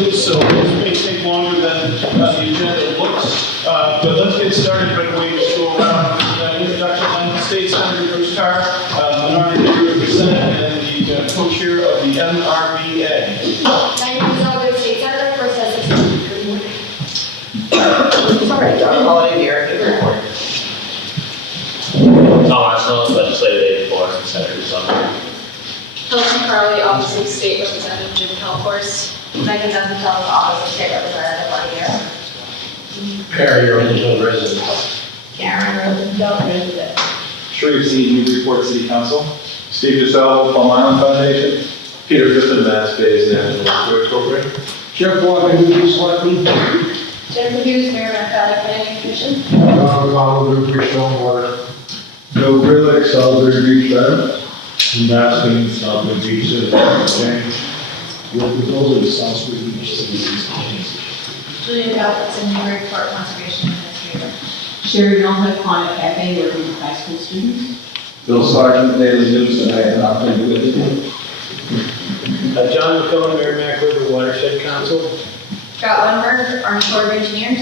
quickly, so this may take longer than the agenda looks. But let's get started right away. Just go around introduction. I'm State Senator Bruce Carr, Minority Leader of the Senate and the co-chair of the Mrba. My name is Elder State Senator for Sussex. Sorry, John Holiday here, good report. Tom Arsenal, legislative aid for Senators on there. Helen Carley, Office of State Representative Jim Calforce. Megan Duffy, Office of State Representative on here. Perry, original resident. Karen Rosenfeld, resident. Sharif Seed, Newburyport City Council. Steve DeSalvo, Palm Island Foundation. Peter Griffin, Mass Bay's National Storage Corporation. Jeff Walker, Newbury Selectmen. Jennifer Hughes, Mrba Valley Planning Commission. Don O'Connell, Newbury Stormwater. Bill Grillick, Salisbury Beach Drive. Masking, Southwood Beach, Exchange. Work with those at Southwood Beach, Exchange. Julia Galvin, Newburyport Conservation Administrator. Sherry Millhead Climate Cafe, working with high school students. Bill Sargent, Daily News, and I had nothing to do with it. John McCone, Merrimack River Watershed Council. Scott Lundberg, Army Corps of Engineers.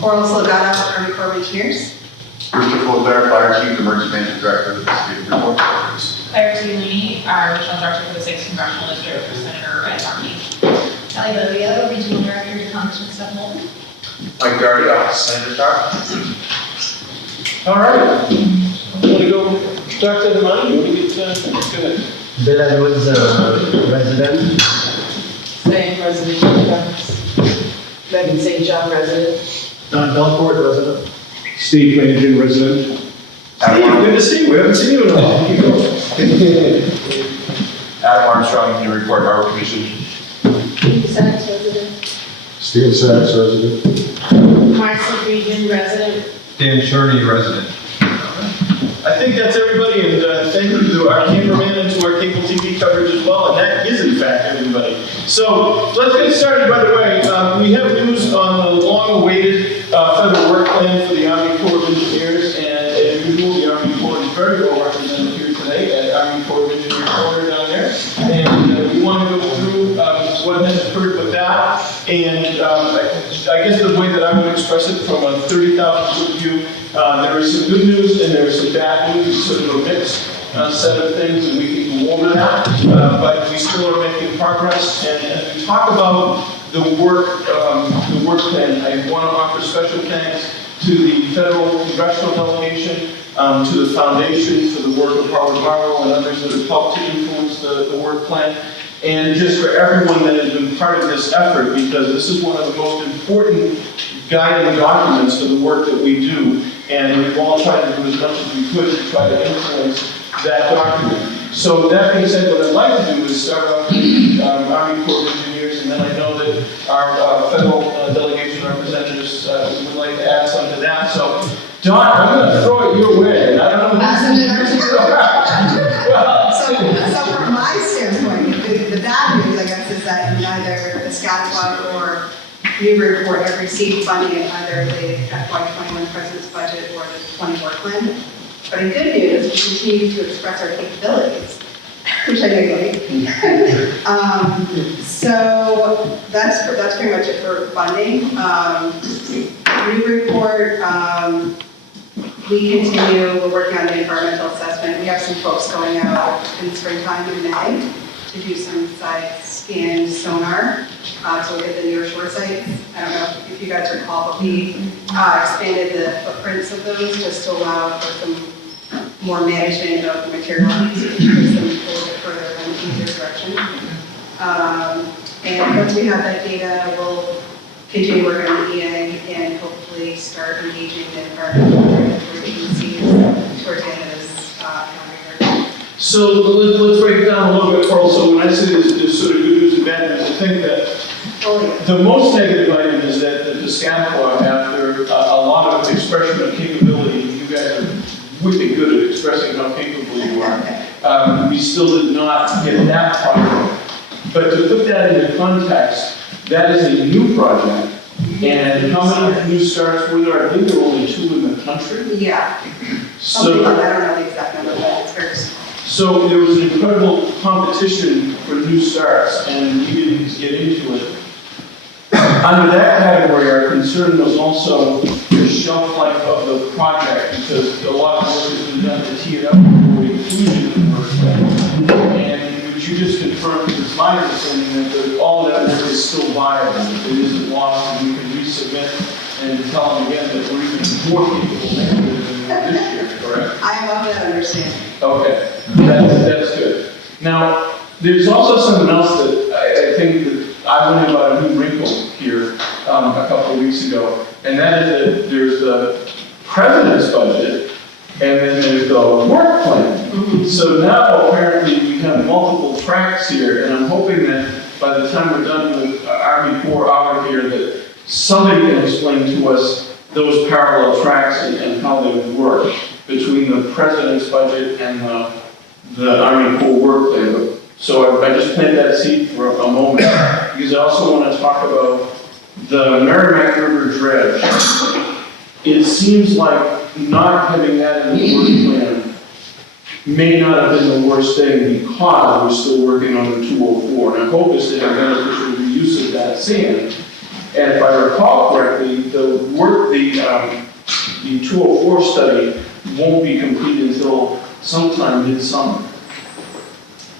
Coral Salgado, Army Corps of Engineers. Christopher Colbert, Fire Chief, Emergency Management Director of the City of Newport. Claire T. Looney, our Regional Director for the 6th Congressional District for Senator Ed Markey. Kelly Bolivia, Regional Director to Congressman Steph Moulton. Mike Doherty, Office of Senator Carr. All right. Want to go start to the money? You want to get good? Bill Edwards, resident. Same resident. Megan St. John, resident. Don Belport, resident. Steve Mangan, resident. Steve, good to see you. We haven't seen you in a while. Keep going. Adam Armstrong, Newburyport Harbor Commission. Steve Sachs, resident. Steve Sachs, resident. Marcy Region, resident. Dan Cherney, resident. I think that's everybody, and thank you to our cameraman and to our cable TV coverage as well, and that is in fact everybody. So let's get started right away. We have news on the long-awaited federal work plan for the Army Corps of Engineers, and as usual, the Army Corps is very well represented here today at Army Corps of Engineers Corner down there, and we want to go through what has occurred with that, and I guess the way that I would express it from a 30,000 foot view, there is some good news and there is some bad news, sort of a mixed set of things, and we can go over that, but we still are making progress. And as we talk about the work plan, I want to offer special thanks to the federal congressional delegation, to the foundation for the work of Howard Morrow and others that have helped to influence the work plan, and just for everyone that has been part of this effort, because this is one of the most important guiding documents for the work that we do, and we've all tried to do as much as we could to try to influence that document. So that being said, what I'd like to do is start off with the Army Corps of Engineers, and then I know that our federal delegation representatives would like to add something to that. So, Don, I'm going to throw it your way. I don't know. So from my standpoint, the bad news, I guess, is that neither the Scottsbluff or Newburyport have received funding in either the FY21 President's budget or the 24 plan. But in good news, we continue to express our capabilities, which I know you like. So that's pretty much it for funding. Newburyport, we continue, we're working on the environmental assessment. We have some folks going out in the springtime in May to do some side scan sonar. So we get the near shore sites. I don't know if you guys recall, but we expanded the footprints of those just to allow for some more management of the material use, which takes them a little bit further than either direction. And once we have that data, we'll continue working on the EA and hopefully start engaging the environmental agencies towards the end of this calendar year. So let's break it down a little bit, Carl. So when I say there's sort of good news and bad news, I think that the most negative item is that the SCAMCOR, after a lot of expression of capability, you guys are wicked good at expressing how capable you are. We still did not get that project. But to put that into context, that is a new project. And how many new starts were there? I think there were only 2 in the country. Yeah. So, I don't know the exact number, but it's very small. So there was an incredible competition for new starts, and we didn't get into it. Under that category, our concern was also the shelf life of the project, because a lot of work has been done to tee it up before we concluded in the first place. And would you just confirm, because it's my understanding that all of that work is still viable, it isn't lost, and we can resubmit and tell them again that we're even more capable than we were this year, correct? I have that understanding. Okay, that's good. Now, there's also something else that I think that I learned about a new wrinkle here a couple of weeks ago, and that is that there's the president's budget, and then there's the work plan. So now apparently we have multiple tracks here, and I'm hoping that by the time we're done with Army Corps hour here, that somebody can explain to us those parallel tracks and how they work between the president's budget and the Army Corps work plan. So I just planted that seed for a moment, because I also want to talk about the Mrba River dredge. It seems like not having that in the work plan may not have been the worst thing, because we're still working on the 204. And I hope it's a beneficial reuse of that sand. And if I recall correctly, the 204 study won't be complete until sometime midsummer.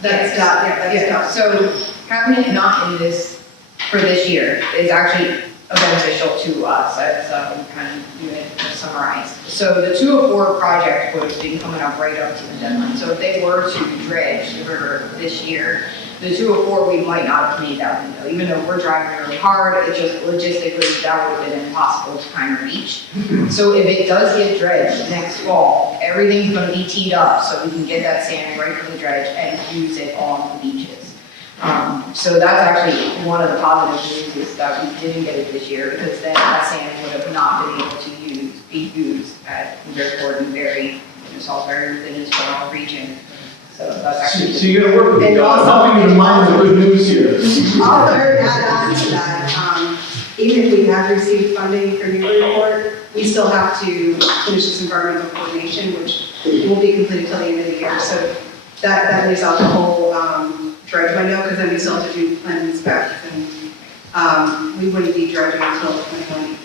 That's done, yeah, that's done. So having it not in this, for this year is actually beneficial to us, as kind of doing it summarized. So the 204 project would have been coming up right up to the deadline. So if they were to dredge the river this year, the 204, we might not have made that window. Even though we're driving really hard, it's just logistically, that would have been impossible to kind of reach. So if it does get dredged next fall, everything's gonna be teed up so we can get that sand right from the dredge and use it on the beaches. So that's actually one of the positive news, is that we didn't get it this year, because then that sand would have not been able to be used at Driftwood and Berry, Salisbury, within this general region. So that's actually. So you gotta work with And me, also- nothing to mind the good news here. Also, add on to that, even if we have received funding for new report, we still have to finish this environmental coordination, which won't be completed till the end of the year. So that lays out the whole dredge window, because then we still have to do plan inspect, and we wouldn't be dredging until 2020,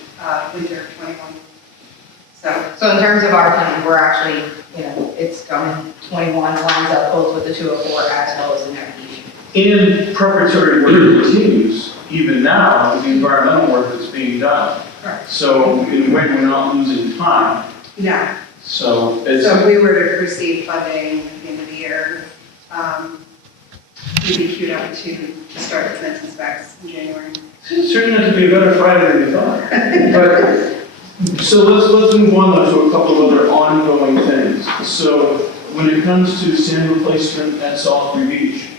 winter 2020. So in terms of our plan, we're actually, it's coming 21, lines up both with the 204 as well as the navigation. And preparatory work continues, even now, with the environmental work that's being done. Correct. So in a way, we're not losing time. No. So it's, So if we were to receive funding at the end of the year, we'd be queued up to start the fence inspects in January. it's turning out to be a better Friday than we thought. But, so let's move on though to a couple of other ongoing things. So when it comes to sand replacement at Salisbury Beach,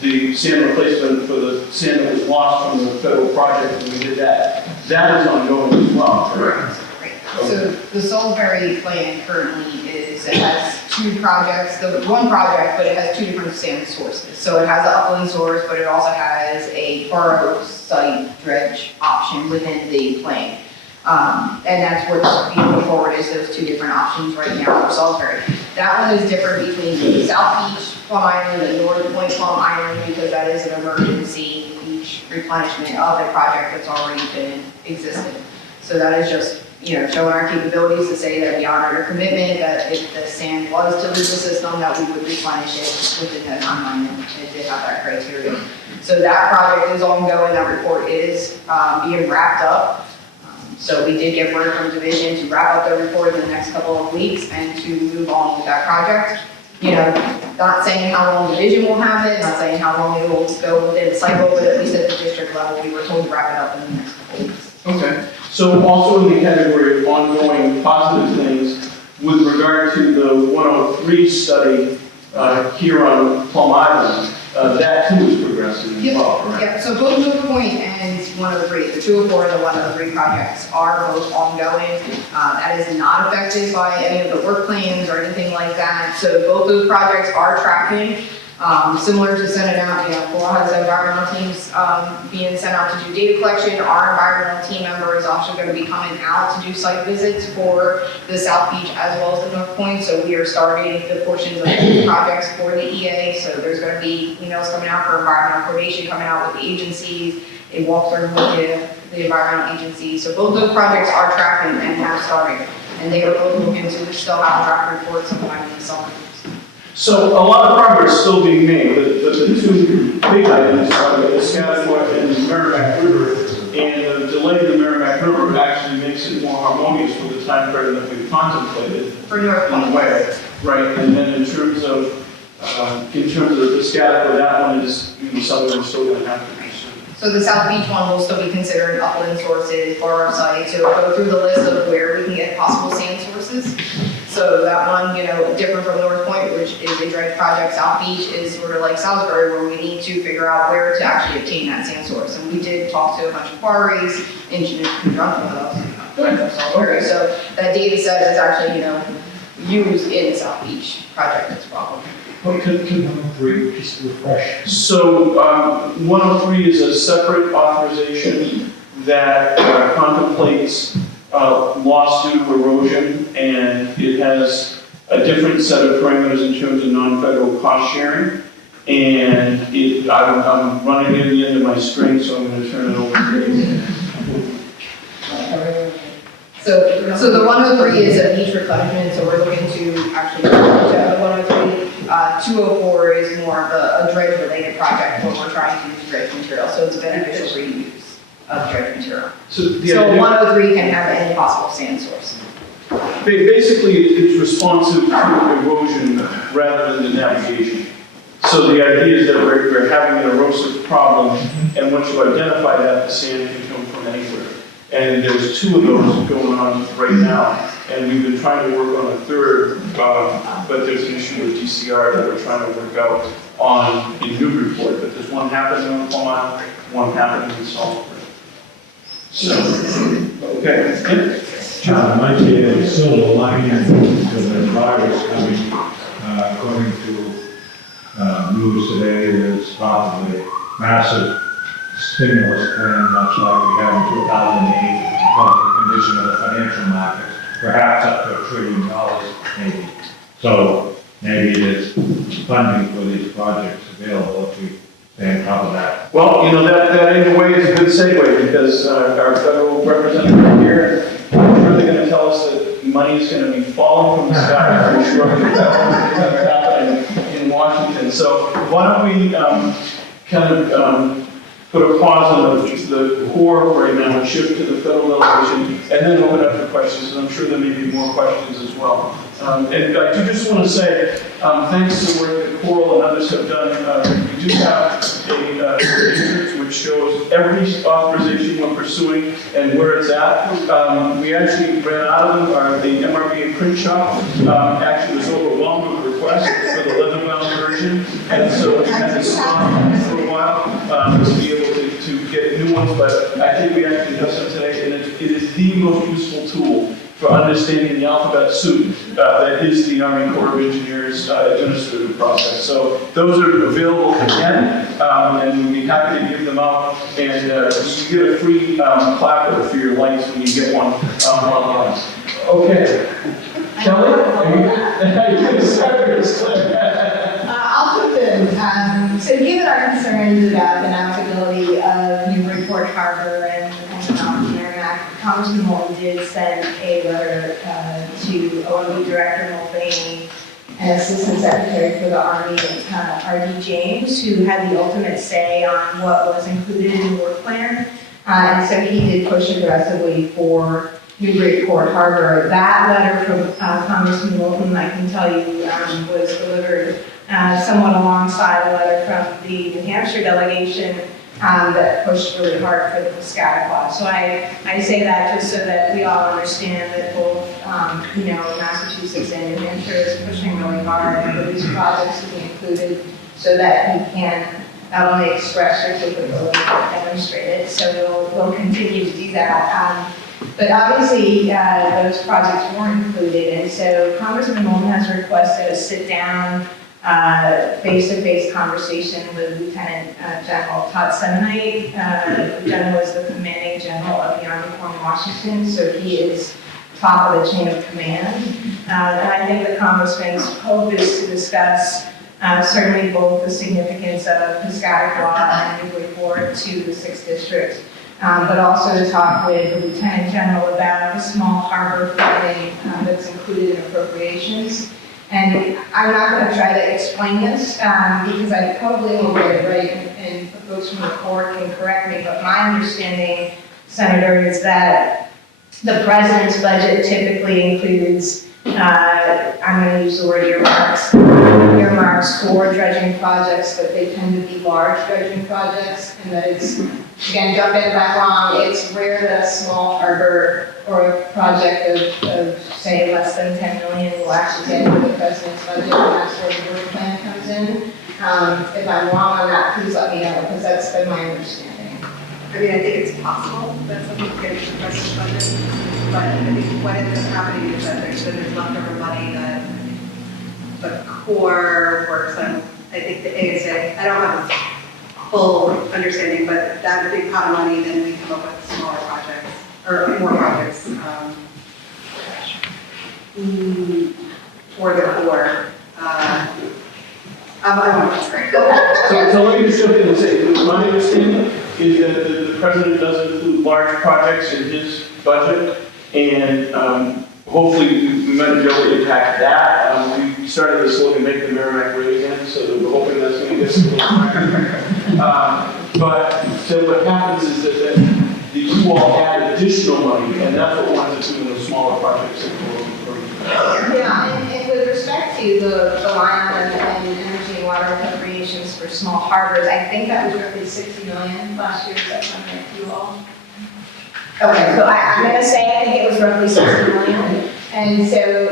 the sand replacement for the sand that was lost from the federal project, when we did that is ongoing as well, correct? Right. So the Salisbury plan currently is, it has two projects, the one project, but it has two different sand sources. So it has an upland source, but it also has a furrow site dredge option within the plan. And that's what's being put forward, is those two different options right now for Salisbury. That one is different between the South Beach Plum Island and North Point Plum Island, because that is an emergency beach replenishment of a project that's already been existing. So that is just, showing our capabilities to say that we honor our commitment, that if the sand was to leave the system, that we would replenish it within that timeline, and it did have that criteria. So that project is ongoing, that report is being wrapped up. So we did get word from division to wrap up the report in the next couple of weeks and to move on with that project. Not saying how long division will have it, not saying how long it will go within the cycle, but at least at the district level, we were told to wrap it up in the next couple of weeks. Okay, so also in the category of ongoing positive things, with regard to the 103 study here on Plum Island, that too is progressing as well, correct? Yeah, so both Mrba Point and 103, the 204 and the 103 projects are both ongoing. That is not affected by any of the work plans or anything like that. So both those projects are tracking. Similar to sending out, Florida has environmental teams, being sent out to do data collection. Our environmental team member is also gonna be coming out to do site visits for the South Beach as well as the North Point. So we are starting the portions of the projects for the EA. So there's gonna be emails coming out for environmental probation, coming out with the agencies, a walkthrough with the environmental agency. So both those projects are tracking and have started. And they are both looking to still have draft reports sometime in the summer. So a lot of progress still being made. The two big items are the Scottsbluff and the Mrba River. And the delay in the Mrba River actually makes it more harmonious with the time frame that we've contemplated. For North In a Point. way, right? And then in terms of the Scottsbluff, that one is, something we're still gonna have to pursue. So the South Beach one will still be considering upland sources for our site, so go through the list of where we can get possible sand sources. So that one, different from North Point, which is a dredge project, South Beach is sort of like Salisbury, where we need to figure out where to actually obtain that sand source. And we did talk to a bunch of quarries, engineers, Salisbury, so that data set is actually, used in the South Beach project as well. What could 103, just refresh? So 103 is a separate authorization that contemplates loss due to erosion, and it has a different set of parameters in terms of non-federal cost sharing. And I'm running near the end of my string, so I'm going to turn it over to you. So the 103 is a beach replenishment, so we're looking to actually, the 103, 204 is more of a dredge-related project where we're trying to use dredge material, so it's a beneficial reuse of dredge material. So the So idea- 103 can have any possible sand source. Basically, it's responsive to erosion rather than the navigation. So the idea is that we're having an erosive problem, and once you identify that, the sand can come from anywhere. And there's two of those going on right now, and we've been trying to work on a third, but there's an issue with DCR that we're trying to work out on in Newburyport. But there's one happening on Plymouth, one happening in Salisbury. So, okay. Yeah. John, might be a silver lining to the virus coming, according to news today, there's probably massive stimulus plan, much like we had in 2008, because of the condition of the financial markets, perhaps up to $1 trillion, maybe. So maybe there's funding for these projects available if we stay on top of that. Well, that in a way is a good segue, because our federal representative here, I'm sure they're gonna tell us that money is gonna be falling from the sky, I'm pretty sure that's what's happening in Washington. So why don't we put a pause on the core right now and shift to the federal delegation, and then open up for questions, and I'm sure there may be more questions as well. And I do just want to say, thanks to the work that Coral and others have done, we do have a matrix which shows every authorization we're pursuing and where it's at. We actually ran out of them. The Mrba print shop actually was overwhelmed with requests for the leather-bound version, and so we had to stop for a while to be able to get new ones, but I think we actually have some today, and it is the most useful tool for understanding the alphabet soup that is the Army Corps of Engineers administrative process. So those are available again, and we'd be happy to give them out. And you get a free placard for your lights when you get one online. Okay. Kelly? Are you I'll put in. So given our concerns about the navigability of Newburyport Harbor and Mrba, Congressman Moulton did send a letter to OMB Director Mulvaney and Assistant Secretary for the Army, R.D. James, who had the ultimate say on what was included in the work plan. And so he did push aggressively for Newburyport Harbor. That letter from Congressman Moulton, I can tell you, was delivered somewhat alongside a letter from the New Hampshire delegation that pushed really hard for the Piscata Clause. So I say that just so that we all understand that both, Massachusetts and New Hampshire is pushing really hard for these projects to be included so that we can not only express your capability but demonstrate it. So we'll continue to do that. But obviously, those projects weren't included, and so Congressman Moulton has requested a sit-down face-to-face conversation with Lieutenant General Todd Semonite. General is the commanding general of the Army Corps in Washington, so he is top of the chain of command. And I think the Congressman's hope is to discuss certainly both the significance of Piscataqua and Newburyport to the 6th District, but also to talk with the Lieutenant General about the small harbor funding that's included in appropriations. And I'm not going to try to explain this because I probably won't get it right, and folks from the Corps can correct me, but my understanding, Senator, is that the President's budget typically includes, I'm going to use the word earmarks for dredging projects, but they tend to be large dredging projects, and that it's, again, jump in if I'm wrong, it's rare that a small harbor or a project of say, less than 10 million will actually get into the President's budget, and that's where the work plan comes in. If I'm wrong on that, please let me know, because that's been my understanding. I mean, I think it's possible that something could get into the President's budget, but I think what ends up happening is that there's leftover money that the Corps works on. I think the ASA, I don't have a full understanding, but that big pot of money, then we come up with smaller projects, or more projects, for the Corps. I won't So let me just jump in and say, my understanding is that the president does include large projects in his budget, and hopefully we might be able to impact that. We started this look and make the Mrba great again, so that we're hoping that's going to get some but so what happens is that you all add additional money, and that's what winds up doing the smaller projects. Yeah, and with respect to the line item and energy and water appropriations for small harbors, I think that was roughly 60 million last year, is that something that you all? Okay, so I'm going to say I think it was roughly 60 million. And so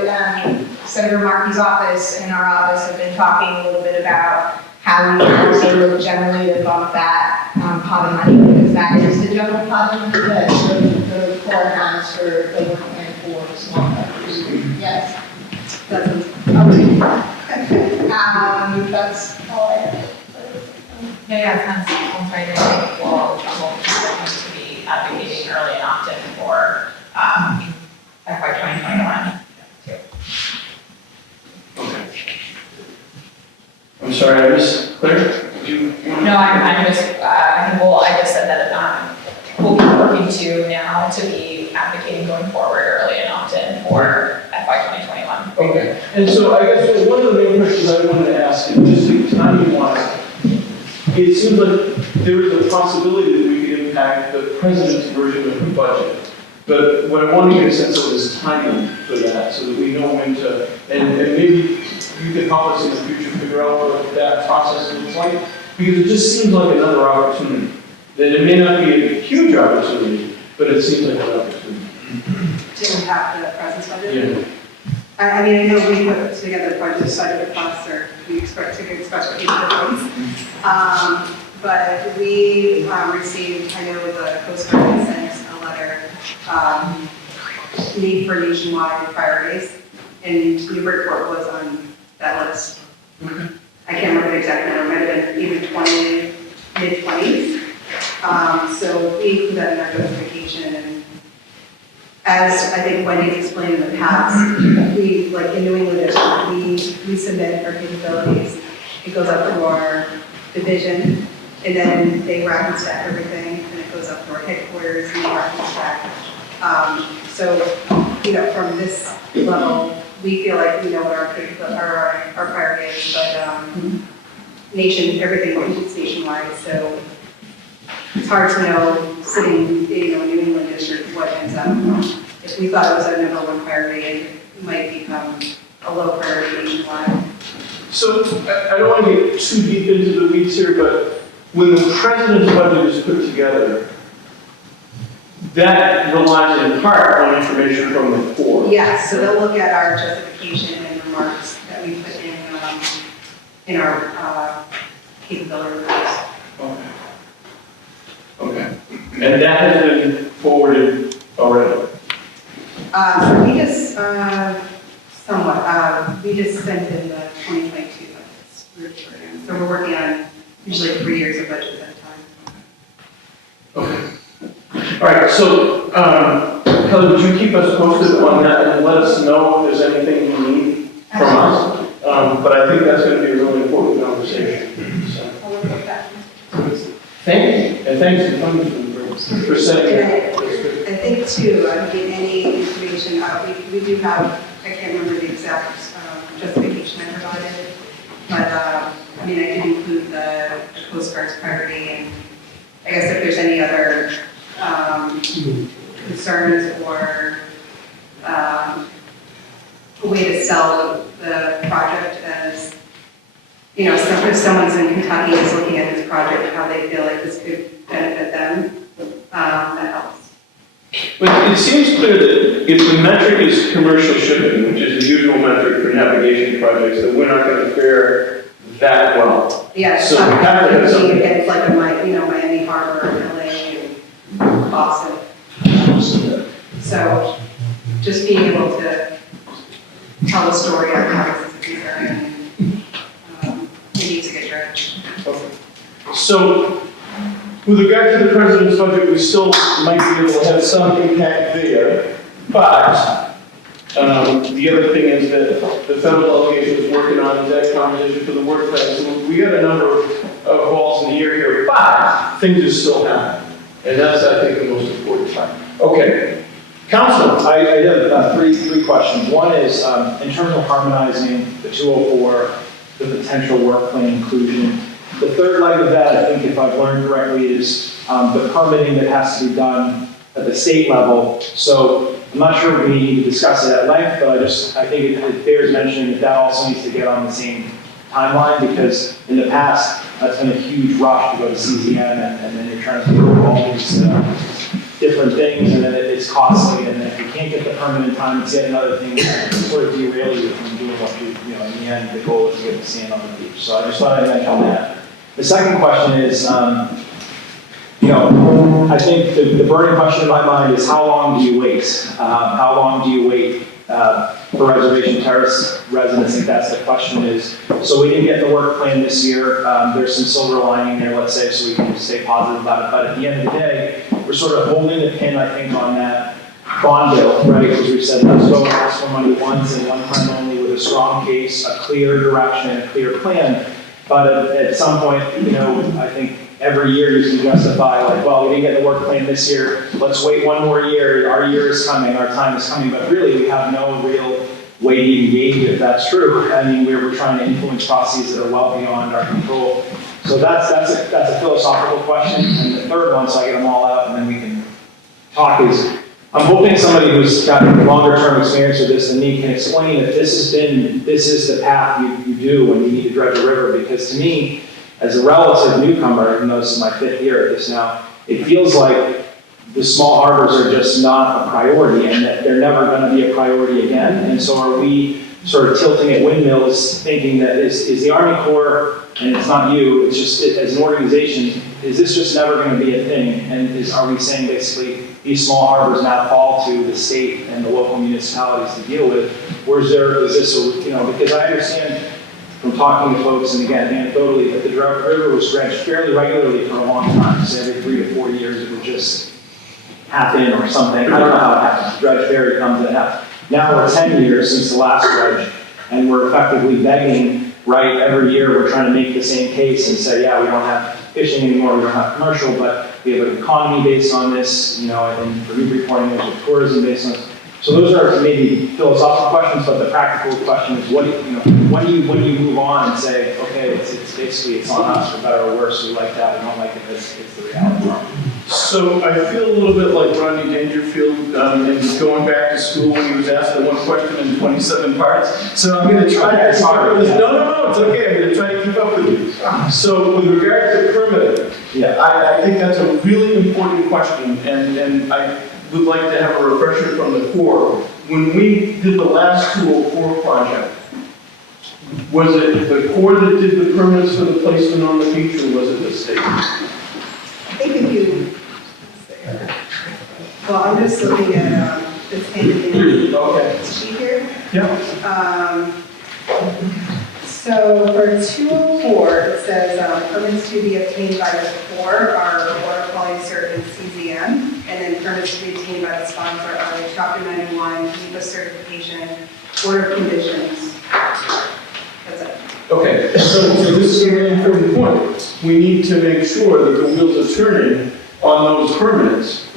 Senator Markey's office and our office have been talking a little bit about how we also look generally to bump that pot of money, because that is the general pot of money that the Corps has for the work plan for small harbors. Yes. That's Okay. That's all I have. Yeah, sounds right. I think we'll continue to be advocating early and often for FY 2021. I'm sorry, I missed Claire? Did you? No, I'm just, I think I just said that we'll be working to now to be advocating going forward early and often for FY 2021. Okay, and so I guess one of the main questions I wanted to ask is just timing-wise. It seems like there is a possibility that we could impact the president's version of the budget. But what I want to get a sense of is timing for that, so that we know when to, and maybe you can help us in the future figure out what that process looks like. Because it just seems like another opportunity. That it may not be a huge opportunity, but it seems like an opportunity. to impact the President's budget. Yeah. I mean, I know we put together a budget side of the costs, or we expect to express what each of those. But we received, I know the Coast Guard sent a letter, need for nationwide priorities, and Newburyport was on that list. I can't remember the exact number, it might have been even 20, mid-20s. So we put that in our notification, and as I think Wendy's explained in the past, we, like in New England, we submit our capabilities. It goes up to our division, and then they rack and stack everything, and it goes up to our headquarters, and they rack and stack. So, you know, from this level, we feel like we know what our priority is, but everything is nationwide, so it's hard to know, sitting, you know, in New England district, what ends up. If we thought it was our number one priority, it might become a low priority nationwide. So I don't want to get too deep into the weeds here, but when the president's budget is put together, that relies in part on information from the Corps. Yeah, so they'll look at our justification and remarks that we put in our capability reports. Okay. Okay. And that has been forwarded already? So we just, somewhat, we just sent in the 2022 budgets. So we're working on usually 3 years of budget at a time. Okay. All right, so, Kelly, would you keep us posted on that and let us know if there's anything you need from us? But I think that's gonna be a really important conversation, so. I'll look at that. Thank you, and thanks for coming for setting it. I think too, I don't get any information, we do have, I can't remember the exact justification I provided, but, I mean, I can include the Coast Guard's priority, and I guess if there's any other, concerns or, a way to sell the project as, you know, if someone's in Kentucky is looking at this project, how they feel like this could benefit them, that helps. But it seems clear that if the metric is commercial shipping, which is the usual metric for navigation projects, that we're not gonna fare that well. Yeah, it's So not we have to have something. against like a, Miami Harbor, LA, and Boston. So just being able to tell the story of how this is a concern, and it needs to get dredged. Okay. So, with regard to the president's budget, we still might be able to have some impact there, but the other thing is that the federal delegation is working on that conversation for the work plan. So we got a number of balls in the air here, but things are still happening. And that's, I think, the most important part. Okay. Council. I have three questions. One is, in terms of harmonizing the 204, the potential work plan inclusion. The third leg of that, I think if I've learned correctly, is the permitting that has to be done at the state level. So I'm not sure if we need to discuss it at length, but I think it bears mentioning that also needs to get on the same timeline, because in the past, that's been a huge rush to go to CZM, and then you're trying to do all these different things, and then it's costly, and then if you can't get the permit in time, it's yet another thing that sort of derail you from doing what you know, in the end, the goal is to get the sand on the beach. So I just thought I'd mention that. The second question is, I think the burning question in my mind is, how long do you wait? How long do you wait for Reservation Terrace residents? I think that's the question is. So we didn't get the work plan this year. There's some silver lining there, let's say, so we can stay positive about it. But at the end of the day, we're sort of holding the pin, I think, on that bond bill, right? Because we've said, let's go and ask for money once and one time only with a strong case, a clear direction, and a clear plan. But at some point, I think every year you can justify, like, well, we didn't get the work plan this year, let's wait one more year, our year is coming, our time is coming, but really we have no real way to engage if that's true. I mean, we're trying to influence processes that are well beyond our control. So that's a philosophical question. And the third one, so I get them all out and then we can talk, is I'm hoping somebody who's got longer term experience with this than me can explain that this is the path you do when you need to dredge a river, because to me, as a relative newcomer, even though this is my 5th year at this now, it feels like the small harbors are just not a priority, and that they're never going to be a priority again. And so are we sort of tilting at windmills, thinking that is the Army Corps, and it's not you, it's just as an organization, is this just never going to be a thing? And are we saying basically these small harbors now fall to the state and the local municipalities to deal with? Or is this because I understand from talking to folks, and again, anecdotally, that the river was dredged fairly regularly for a long time. So every 3 to 4 years, it would just happen or something. I don't know how it happens. Dredge ferry comes and happens. Now we're 10 years since the last dredge, and we're effectively begging, right, every year we're trying to make the same case and say, yeah, we don't have fishing anymore, we don't have commercial, but we have an economy based on this, and for new reporting, there's a tourism based on this. So those are maybe philosophical questions, but the practical question is, when do you move on and say, okay, it's basically it's on us, for better or worse, we like that, we don't like it, it's the reality. So I feel a little bit like Rodney Dangerfield in going back to school when he was asked the one question in 27 parts. So I'm going to try to keep up with this. No, it's okay. I'm going to try to keep up with you. So with regard to permitting, I think that's a really important question, and I would like to have a refresher from the Corps. When we did the last 204 project, was it the Corps that did the permits for the placement on the beach, or was it the state? I think if you, well, I'm just looking at this handed in Okay. sheet here. Yeah. So for 204, it says permits to be obtained by the Corps are water quality cert and CZM, and then permits to be obtained by the sponsor are the Chapter 91, NEPA certification, order of conditions. That's it. Okay, so this is a really important point. We need to make sure that the wheels are turning on those permits.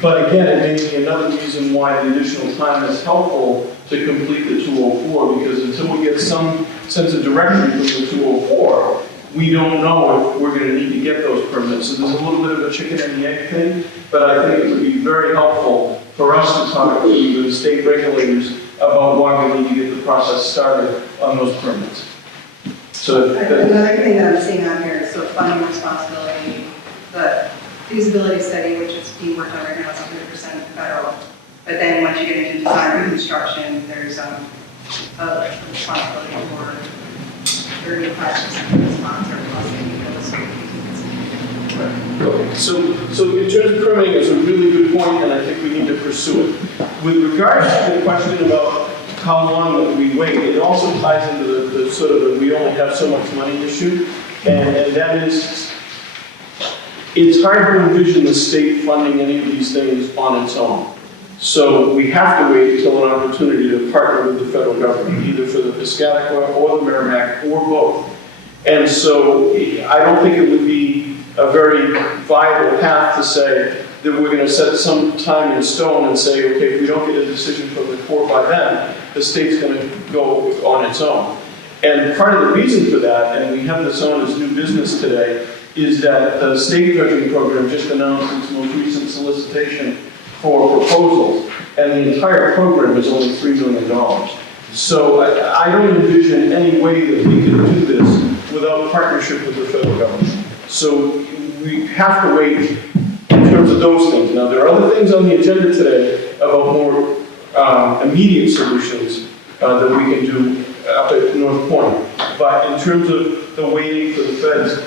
But again, it may be another reason why the additional time is helpful to complete the 204, because until we get some sense of direction from the 204, we don't know if we're going to need to get those permits. So there's a little bit of a chicken and the egg thing, but I think it would be very helpful for us to talk to the state regulators about why we need to get the process started on those permits. So Another thing that I'm seeing on here is the funding responsibility, the feasibility study, which is being worked on right now, is 100% federal. But then once you get into design and construction, there's a responsibility for 35% of the sponsor plus any So in terms of permitting, it's a really good point, and I think we need to pursue it. With regards to the question about how long that we wait, it also ties into the sort of the we only have so much money issue, and that is, it's hard to envision the state funding any of these things on its own. So we have to wait until an opportunity to partner with the federal government, either for the Piscataqua or the Merrimack or both. And so I don't think it would be a very viable path to say that we're going to set some time in stone and say, okay, if we don't get a decision from the Corps by then, the state's going to go on its own. And part of the reason for that, and we have this on as new business today, is that the state dredging program just announced its most recent solicitation for proposals, and the entire program is only $3 million. So I don't envision any way that we can do this without partnership with the federal government. So we have to wait in terms of those things. Now, there are other things on the agenda today about more immediate solutions that we can do up at North Point. But in terms of the waiting for the feds,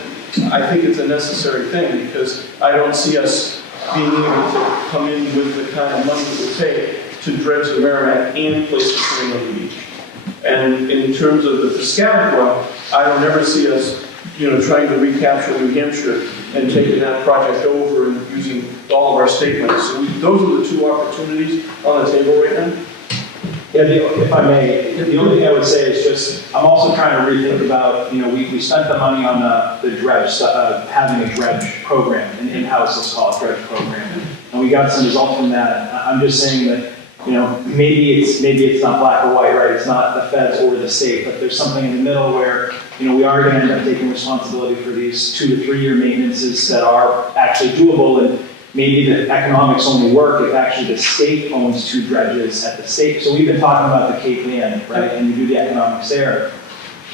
I think it's a necessary thing, because I don't see us being able to come in with the kind of money it would take to dredge the Merrimack and place the train on the beach. And in terms of the Piscataqua, I don't ever see us, trying to recapture New Hampshire and taking that project over and using all of our state money. So those are the two opportunities on the table right now. Yeah, if I may, the only thing I would say is just, I'm also trying to rethink about, we spent the money on the dredge, having a dredge program, an in-house, let's call it dredge program. And we got some results from that. I'm just saying that, maybe it's not black or white, right? It's not the feds or the state, but there's something in the middle where, we are going to end up taking responsibility for these 2 to 3 year maintenances that are actually doable, and maybe the economics only work if actually the state owns 2 dredges at the state. So we've been talking about the Cape Ann, right? And you do the economics there.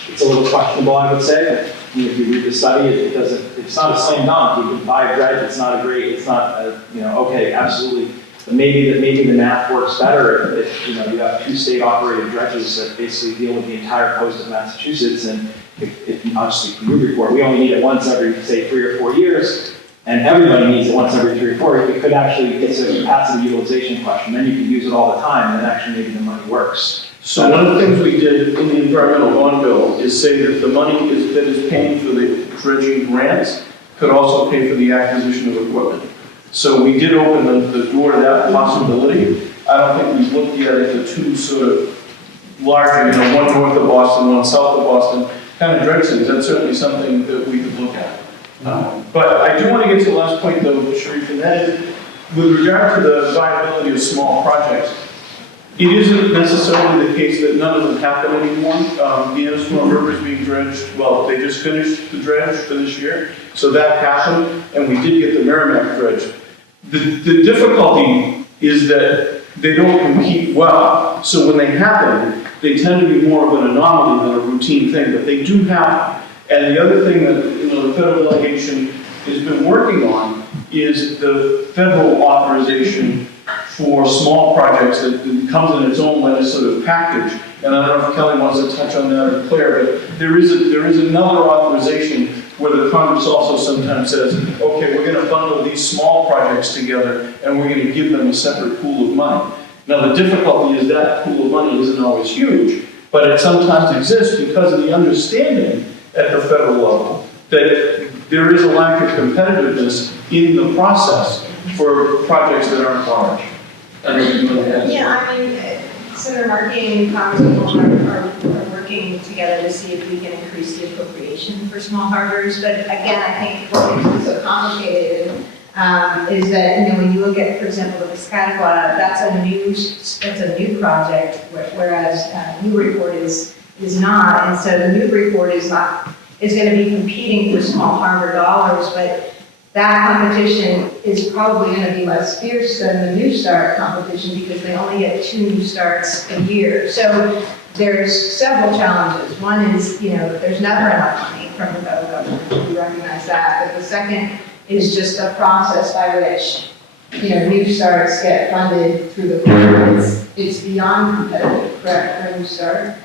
It's a little questionable, I would say. If you read the study, it's not a slam dunk. You can buy a dredge. It's not okay, absolutely. But maybe the math works better if you have 2 state-operated dredges that basically deal with the entire coast of Massachusetts. And if obviously from your report, we only need it once every, say, 3 or 4 years. And everybody needs it once every 3 or 4. It could actually, it's a capacity utilization question. Then you can use it all the time, and then actually maybe the money works. So one of the things we did in the environmental bond bill is say that the money that is paying for the dredging grants could also pay for the acquisition of equipment. So we did open the door to that possibility. I don't think we've looked yet at the 2 sort of larger, one north of Boston, one south of Boston, kind of dredge things. That's certainly something that we could look at. But I do want to get to the last point, though, Sharif, and that is, with regard to the viability of small projects, it isn't necessarily the case that none of them happen anymore. The Mrba is being dredged. Well, they just finished the dredge for this year, so that happened, and we did get the Merrimack dredge. The difficulty is that they don't compete well, so when they happen, they tend to be more of an anomaly than a routine thing, but they do happen. And the other thing that the federal delegation has been working on is the federal authorization for small projects that comes in its own legislative package. And I don't know if Kelly wants to touch on that or Claire, but there is another authorization where the Congress also sometimes says, okay, we're going to bundle these small projects together and we're going to give them a separate pool of money. Now the difficulty is that pool of money isn't always huge, But it sometimes exists because of the understanding at the federal level that there is a lack of competitiveness in the process for projects that aren't large. I don't know if you know that. Yeah, I mean, Senator Markey and Congressman are working together to see if we can increase the appropriation for small harbors. But again, I think what makes it so complicated is that, you know, when you look at, for example, the Piscataqua, that's a new project, whereas Newburyport is not. And so the Newburyport is going to be competing for small harbor dollars, but that competition is probably going to be less fierce than the New Start competition because they only get 2 new starts a year. So there's several challenges. One is, you know, there's never enough money from the federal government. We recognize that. But the second is just the process by which, you know, new starts get funded through the courts. It's beyond competitive, correct, for a new start?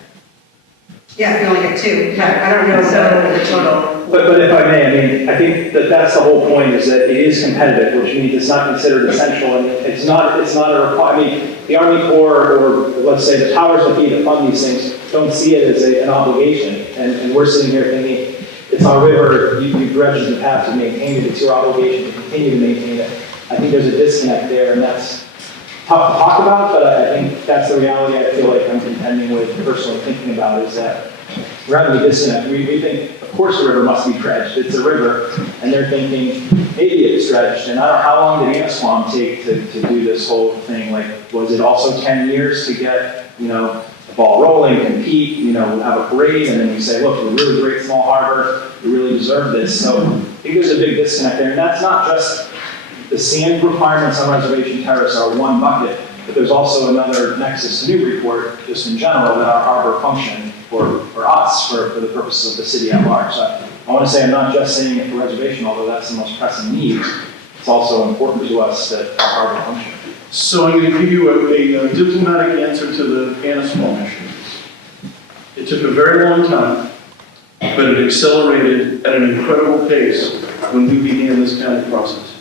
Yeah, we only get 2. Yeah, I don't know the total. But if I may, I mean, I think that that's the whole point, is that it is competitive, which means it's not considered essential, and it's not a requirement. I mean, the Army Corps, or let's say the powers that be that fund these things, don't see it as an obligation, and we're sitting here thinking, it's our river, you dredged the path to maintain it, it's your obligation to continue to maintain it. I think there's a disconnect there, and that's tough to talk about, but I think that's the reality I feel like I'm contending with, personally thinking about, is that we're having a disconnect. We think, of course, the river must be dredged. It's a river, and they're thinking maybe it's dredged. And I don't know, how long did Anasquam take to do this whole thing? Like, was it also 10 years to get, you know, the ball rolling, compete, you know, have a parade, and then you say, look, we're a really great small harbor, we really deserve this. So I think there's a big disconnect there, and that's not just the sand requirements on Reservation Terrace are one bucket, but there's also another nexus to Newburyport, just in general, that our harbor function for us, for the purposes of the city at large. So I want to say I'm not just saying it for reservation, although that's the most pressing need. It's also important to us that our harbor function. So I'm going to give you a diplomatic answer to the Anasquam issue. It took a very long time, but it accelerated at an incredible pace when we began this kind of process.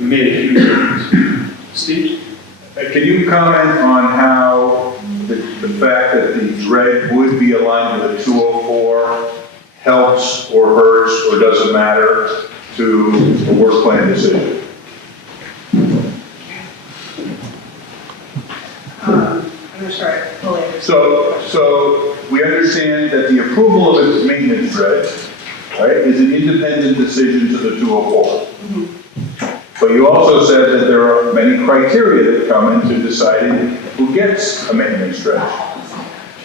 We made a huge difference. Steve? Can you comment on how the fact that the dredge would be aligned with a 204 helps or hurts or doesn't matter to a work plan decision? I'm not sure I fully understand. So we understand that the approval of its maintenance dredge, right, is an independent decision to the 204. But you also said that there are many criteria that come into deciding who gets a maintenance dredge.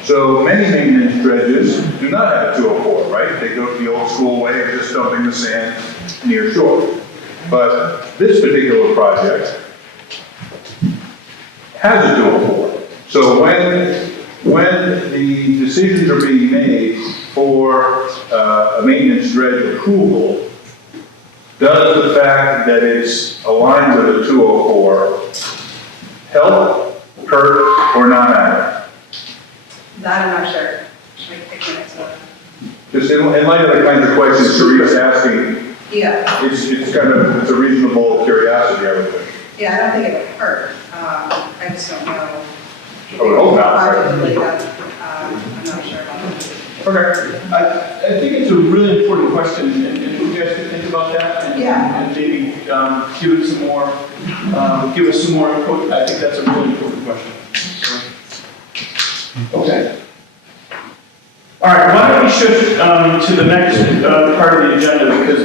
So many maintenance dredges do not have a 204, right? They go the old school way of just dumping the sand near shore. But this particular project has a 204. So when the decisions are being made for a maintenance dredge approval, does the fact that it's aligned with a 204 help, hurt, or not matter? That I'm not sure. Should I pick the next one? Just in light of the kinds of questions Sharice's asking, Yeah. it's a reasonable curiosity, I would think. Yeah, I don't think it would hurt. I just don't know. I would hope not. Positively, I'm not sure about that. Okay. I think it's a really important question, and you guys can think about that and, Yeah. and maybe give it some more, give us some more input. I think that's a really important question. Okay. All right, why don't we shift to the next part of the agenda, because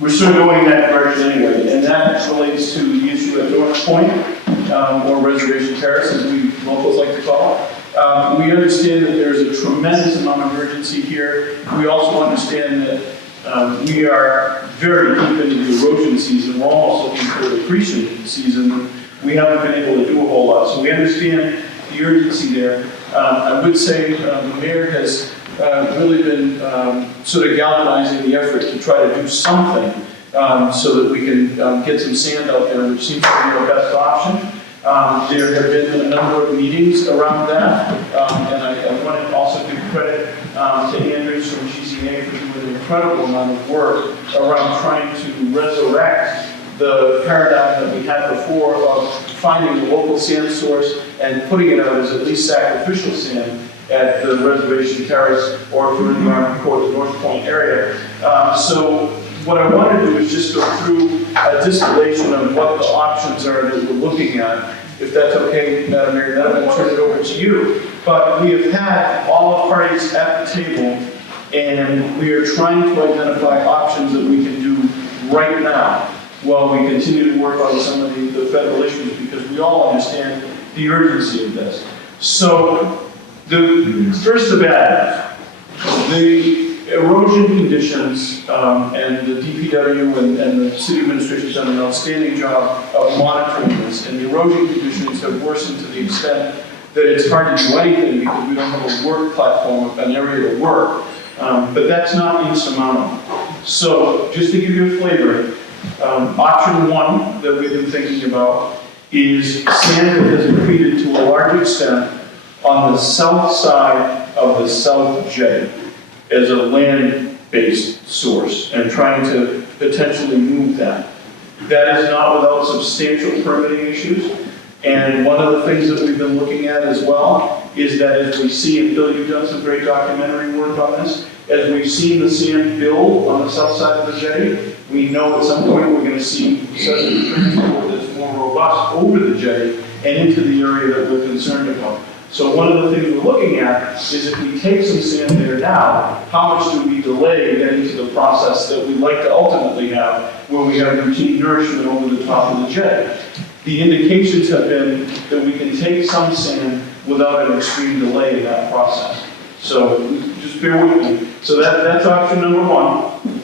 we're sort of going in that direction anyway, and that relates to the issue at North Point, or Reservation Terrace, as we locals like to call it. We understand that there's a tremendous amount of urgency here. We also understand that we are very deep into the erosion season. We're almost looking for the depletion season. We haven't been able to do a whole lot. So we understand the urgency there. I would say the mayor has really been sort of galvanizing the effort to try to do something so that we can get some sand out there, which seems to be our best option. There have been a number of meetings around that, and I want to also give credit to Andrews from GCA for doing an incredible amount of work around trying to resurrect the paradigm that we had before of finding the local sand source and putting it out as at least sacrificial sand at the reservation terrace or if you're in the Army Corps, the North Point area. So what I want to do is just go through a distillation of what the options are that we're looking at. If that's okay, Madam Mayor, then I'm going to turn it over to you. But we have had all the parties at the table, and we are trying to identify options that we can do right now while we continue to work on some of the federal issues, because we all understand the urgency of this. So, first the bad news. The erosion conditions, and the DPW and the city administration has done an outstanding job of monitoring this, and the erosion conditions have worsened to the extent that it's hard to do anything because we don't have a work platform, an area to work. But that's not insurmountable. So, just to give you a flavor, option one that we've been thinking about is sand that has accreted to a large extent on the south side of the south jetty as a land-based source and trying to potentially move that. That is not without substantial permitting issues. And one of the things that we've been looking at as well is that as we see, and Bill, you've done some great documentary work on this, as we've seen the sand build on the south side of the jetty, we know at some point we're going to see sediment transport that's more robust over the jetty and into the area that we're concerned about. So one of the things we're looking at is if we take some sand there now, how much do we delay getting to the process that we'd like to ultimately have, where we have routine nourishment over the top of the jetty? The indications have been that we can take some sand without an extreme delay in that process. So just bear with me. So that's option number one.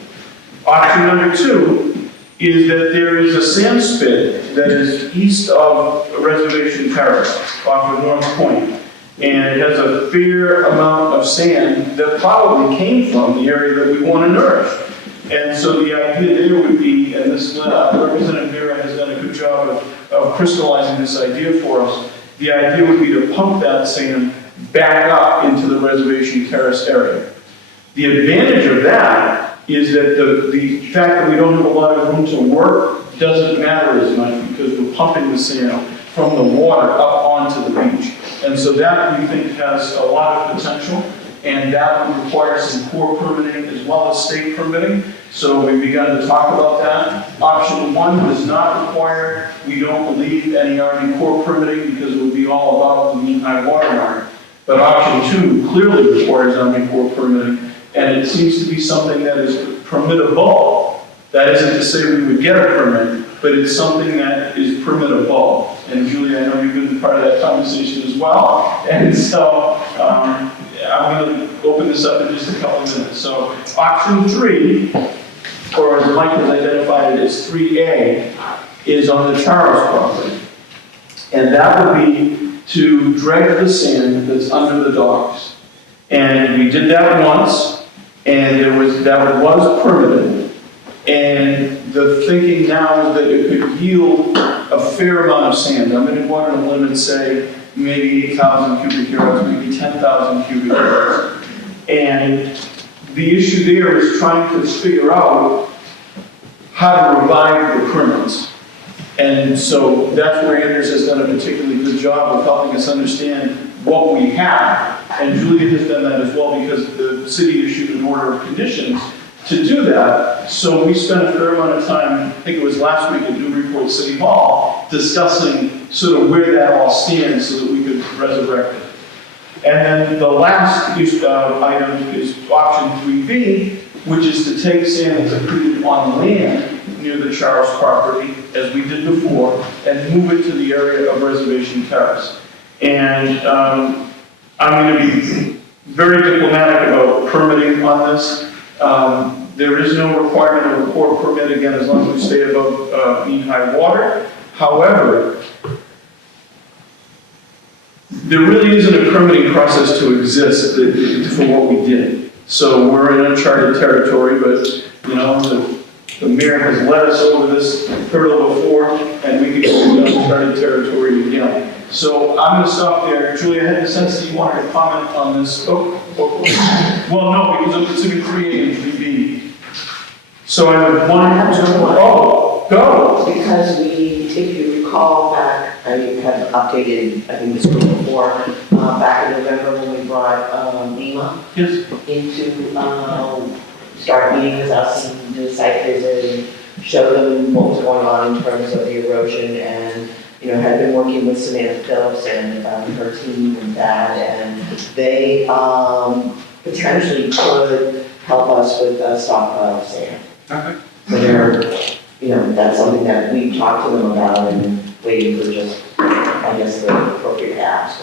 Option number two is that there is a sand spit that is east of Reservation Terrace off of North Point. And it has a fair amount of sand that probably came from the area that we want to nourish. And so the idea there would be, and this Representative Mrba has done a good job of crystallizing this idea for us, the idea would be to pump that sand back up into the Reservation Terrace area. The advantage of that is that the fact that we don't have a lot of room to work doesn't matter as much because we're pumping the sand from the water up onto the beach. And so that we think has a lot of potential, and that would require some core permitting as well as state permitting. So we've begun to talk about that. Option one does not require, we don't believe, any Army Corps permitting because it would be all about the mean high water mark. But option two clearly requires Army Corps permitting, and it seems to be something that is permittable. That isn't to say we would get a permit, but it's something that is permittable. And Julie, I know you've been part of that conversation as well. And so I'm going to open this up in just a couple of minutes. So option three, or as Mike has identified it as 3A, is on the Charles property. And that would be to dredge the sand that's under the docks. And we did that once, and that was permitted. And the thinking now is that it could yield a fair amount of sand. I'm going to go on a limb and say maybe 8,000 cubic yards, maybe 10,000 cubic yards. And the issue there is trying to figure out how to revive the permits. And so that's where Anders has done a particularly good job of helping us understand what we have. And Julia has done that as well because the city issued an order of conditions to do that. So we spent a fair amount of time, I think it was last week at Newburyport City Hall, discussing sort of where that all stands so that we could resurrect it. And then the last item is option 3B, which is to take sand that's accreted on land near the Charles property, as we did before, and move it to the area of Reservation Terrace. And I'm going to be very diplomatic about permitting on this. There is no requirement of a Corps permit, again, as long as we stay above mean high water. However, there really isn't a permitting process to exist for what we did. So we're in uncharted territory, but you know, the mayor has led us over this hurdle before, and we can go into uncharted territory again. So I'm going to stop there. Julie, I had the sense that you wanted to comment on this. Well, no, because it's in 3A and 3B. So I would want to, Go. Because if you recall back, I have updated, I think this was before, back in November when we brought Mrba Yes. into, start meeting with us and do a site visit and show them what was going on in terms of the erosion and, had been working with Samantha Phillips and her team and that, and they potentially could help us with a stockpile of sand. Okay. So they're, that's something that we talked to them about and waiting for just, I guess, the appropriate ask.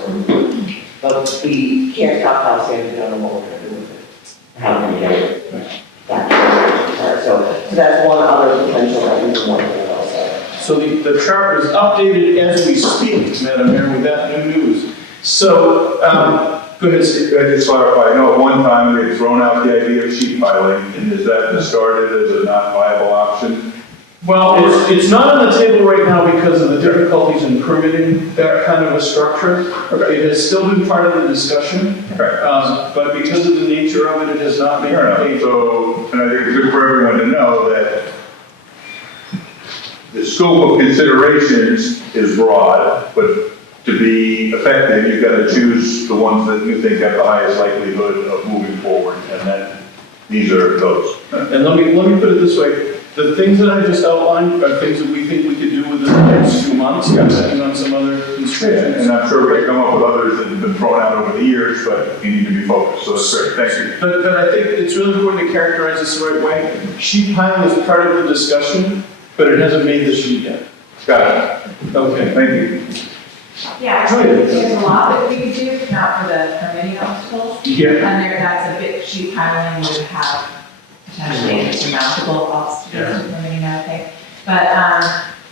But we can't stockpile sand if we don't know what we're gonna do with it. How we're gonna get it back. So that's one other potential that we've been working on also. So the chart was updated as we speak, Madam Mayor, with that new news. So, go ahead, Steve. I just clarify, I know at one time we had thrown out the idea of sheet piling, and is that discarded as a not viable option? Well, it's not on the table right now because of the difficulties in permitting that kind of a structure. It has still been part of the discussion, but because of the nature of it, it has not made Fair it. enough. So, and I think it's good for everyone to know that the scope of considerations is broad, but to be effective, you've got to choose the ones that you think have the highest likelihood of moving forward, and then these are those. And let me put it this way, the things that I just outlined are things that we think we could do within the next few months, depending on some other constraints. And I'm sure we're gonna come up with others that have been thrown out over the years, but you need to be focused, so that's great, thank you. But I think it's really important to characterize this the right way. Sheet piling is part of the discussion, but it hasn't made the sheet yet. Got it. Okay. Thank you. Yeah, Go ahead. there's a lot that we could do, if not for the permitting obstacles. Yeah. And that's a bit, sheet piling would have potentially insurmountable obstacles to permitting, I think. But,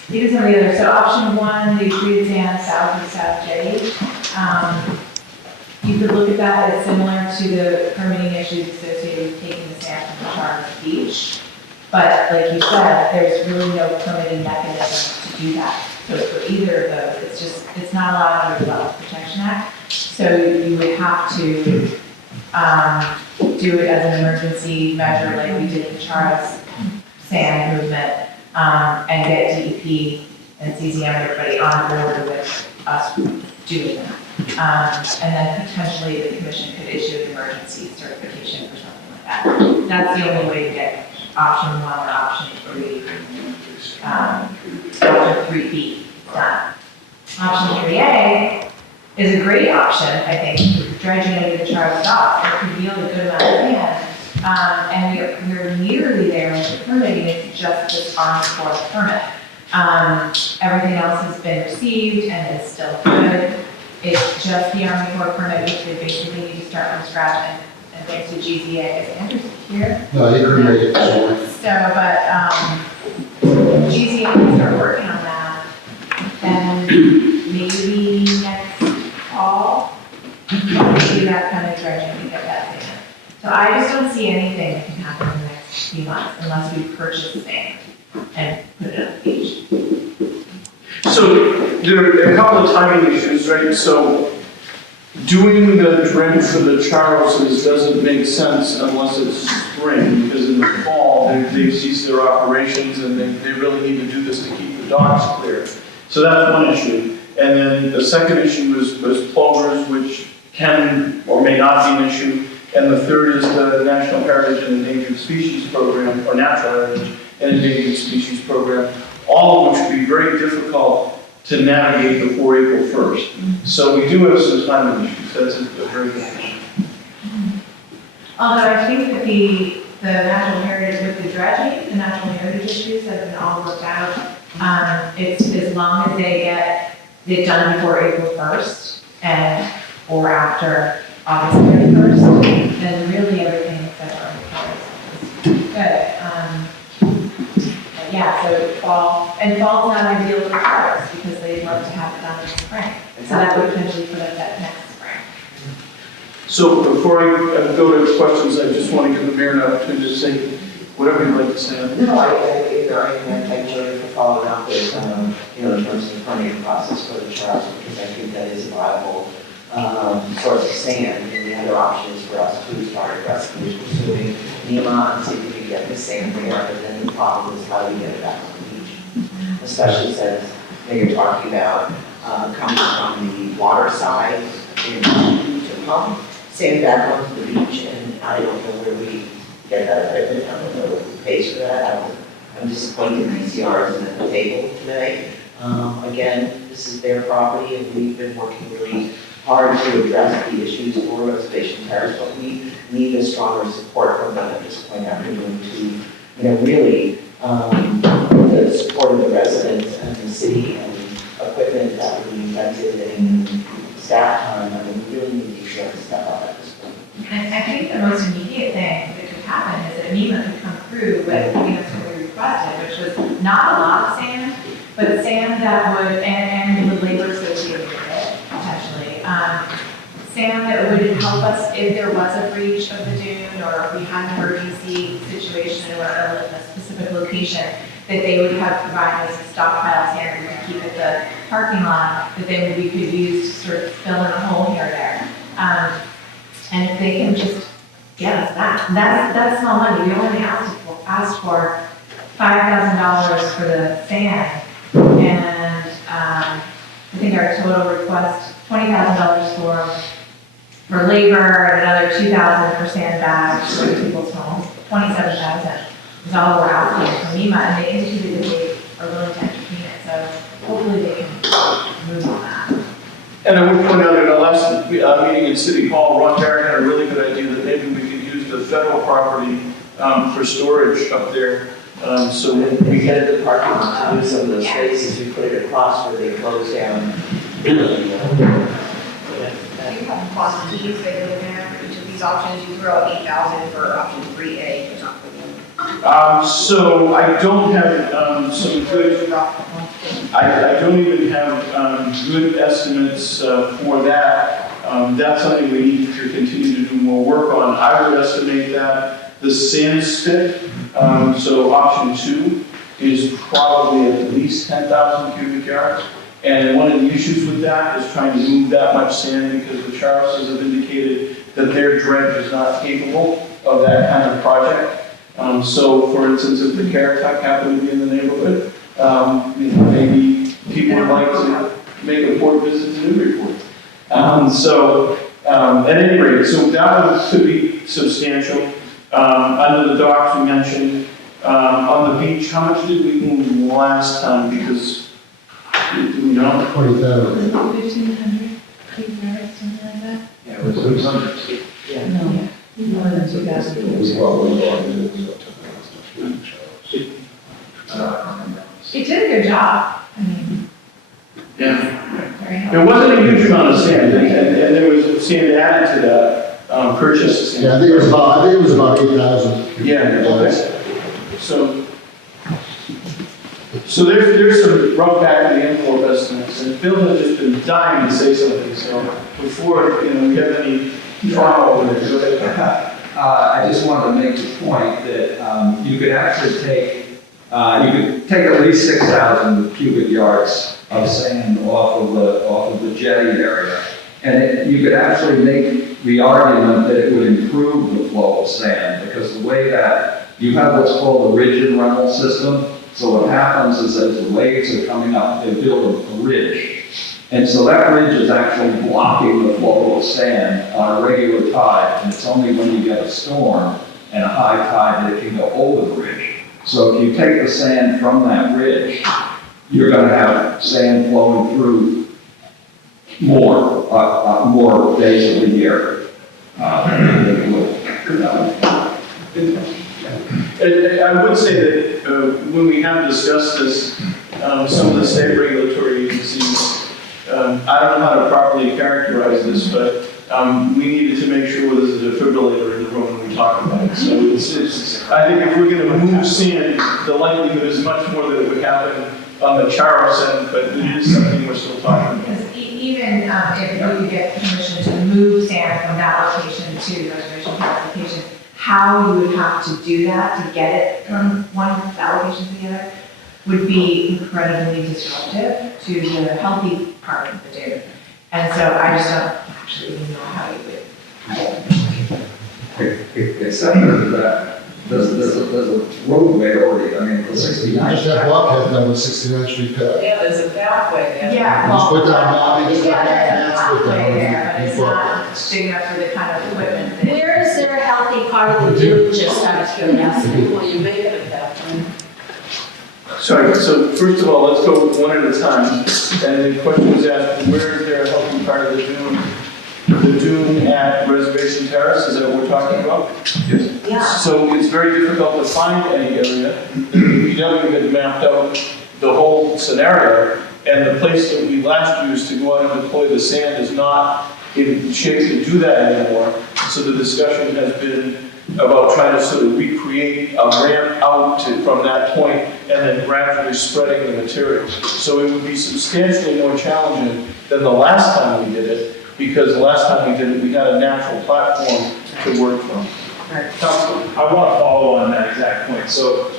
these are the other, so option one, the treated sand south of South Jetty. You could look at that as similar to the permitting issues associated with taking the sand from the Charles Beach. But like you said, there's really no permitting mechanism to do that. So for either of those, it's not allowed under the Wetlands Protection Act. So you would have to do it as an emergency measure like we did the Charles sand movement, and get DEP and CZM and everybody on board with us doing that. And then potentially the commission could issue an emergency certification for something like that. That's the only way to get option one or option three, option 3B done. Option 3A is a great option, I think, dredging into the Charles Dock. It could yield a good amount of sand. And we're nearly there with the permitting, it's just this Army Corps permit. Everything else has been received and is still good. It's just the Army Corps permit, which they basically need to start from scratch and thanks to GZA. Is Andrew here? No, they couldn't make it. So, but, GZA can start working on that, and maybe next fall, maybe that kind of dredging to get that thing. So I just don't see anything that can happen in the next few months unless we purchase sand and put it on the beach. So there are a couple of timing issues, right? So doing the dredge for the Charleses doesn't make sense unless it's spring, because in the fall, they've ceased their operations and they really need to do this to keep the docks clear. So that's one issue. And then the second issue was plovers, which can or may not be an issue. And the third is the National Heritage and Endangered Species Program, or Natural Heritage and Endangered Species Program, all of which would be very difficult to navigate before April 1st. So we do have some timing issues. That's a very good issue. Although I think that the natural heritage with the dredging, the natural heritage issues have been all worked out. It's as long as they get it done before April 1st and or after August 31st, then really everything except for the is good. But yeah, so fall's not ideal for flowers because they'd love to have it done in the spring. So that would potentially put us at next spring. So before I go to questions, I just want to give the mayor an opportunity to say whatever you'd like to say. No, I thank you for following up with, in terms of the permitting process for the Charles, because I think that is a viable source of sand. And the other option is for us to start aggressively pursuing Mrba and see if we can get the sand there, but then the problem is how do we get it back on the beach. especially since you're talking about coming from the water side to pump sand back onto the beach, and I don't know where we get that equipment, I don't know who pays for that, I'm disappointed PCR isn't at the table today. Again, this is their property, and we've been working really hard to address the issues for Reservation Terrace, but we need a stronger support from them at this point after going to, really, the support of the residents and the city and equipment that we invented and staff time, and we really need to share this stuff out at this point. And I think the most immediate thing that could happen is that MEMA could come through with giving us what we requested, which was not a lot of sand, but sand that would, and the labor associated with it, potentially. Sand that would help us if there was a breach of the dune, or if we had an emergency situation or a specific location, that they would have provided us a stockpile sand we could keep at the parking lot, that then we could use to sort of fill in a hole here or there. And if they can just get us that's small money. We only asked for $5,000 for the sand, and I think our total request, $20,000 for labor, and another $2,000 for sandbags for people's homes. $27,000 is all we're asking from MEMA, and they indicated that they are willing to entertain it, so hopefully they can move on that. And I would point out at our last meeting in City Hall, Ron Barron had a really good idea that maybe we could use the federal property for storage up there. So We had the parking lot to use some of those spaces, we put it across where they closed down. Do you have quantities that go in there for each of these options? You throw out 8,000 for option 3A, but not for the So I don't have some good, I don't even have good estimates for that. That's something we need to continue to do more work on. I would estimate that the sand spit, so option 2, is probably at least 10,000 cubic yards. And one of the issues with that is trying to move that much sand, because the Charleses have indicated that their dredge is not capable of that kind of project. So for instance, if the Carrot Top happened to be in the neighborhood, maybe people would like to make a port visit to Newburyport. At any rate, so that one could be substantial. Under the docks we mentioned, on the beach, how much did we move last time? Because, you know, 20,000. 1,500 cubic yards, something like that? Yeah, it was 600. Yeah. No, more than 2,000. It did a good job. I mean, yeah. very There wasn't a huge amount of sand, and there was sand added to that, purchased sand. Yeah, I think it was about 8,000. Yeah, okay. So there's some rough back of the envelope estimates, and Bill has just been dying to say something, so before, we have any drama over there, go ahead. I just wanted to make the point that you could actually take at least 6,000 cubic yards of sand off of the jetty area. And you could actually make the argument that it would improve the flow of sand, because the way that you have what's called a rigid rental system. So what happens is as the waves are coming up, they build a ridge. And so that ridge is actually blocking the flow of sand on a regular tide, and it's only when you get a storm and a high tide that it can go over the ridge. So if you take the sand from that ridge, you're going to have sand flowing through more days of the year. I would say that when we have discussed this, some of the state regulatory agencies, I don't know how to properly characterize this, but we needed to make sure there's a defibrillator in the room when we talk about it. So I think if we're going to move sand, the likelihood is much more that it would happen on the Charles end, but it is something we're still talking about. because even if we could get permission to move sand from that location to the reservation classification, how you would have to do that to get it from one allocation to the other would be incredibly disruptive to the healthy part of the dune. And so I just don't actually even know how you would. Except for that, there's a roadway already, I mean, the You 69. just have blockhead down the 69th Street path. Yeah, there's a pathway there. Yeah, You just well, put down, Bobby, just put Yeah, there's a down, that's put pathway down. there, but it's You not block. big enough for the kind of equipment that. Where is there a healthy part of the dune, just out of curiosity? Well, you make it a pathway. Sorry, so first of all, let's go one at a time. And the question was asked, where is there a healthy part of the dune? The dune at Reservation Terrace, is that what we're talking about? Yeah. So it's very difficult to find any area. The DPW had mapped out the whole scenario, and the place that we last used to go out and deploy the sand is not in shape to do that anymore. So the discussion has been about trying to sort of recreate a ramp out from that point and then gradually spreading the material. So it would be substantially more challenging than the last time we did it, because the last time we did it, we had a natural platform to work from. I want to follow on that exact point. So,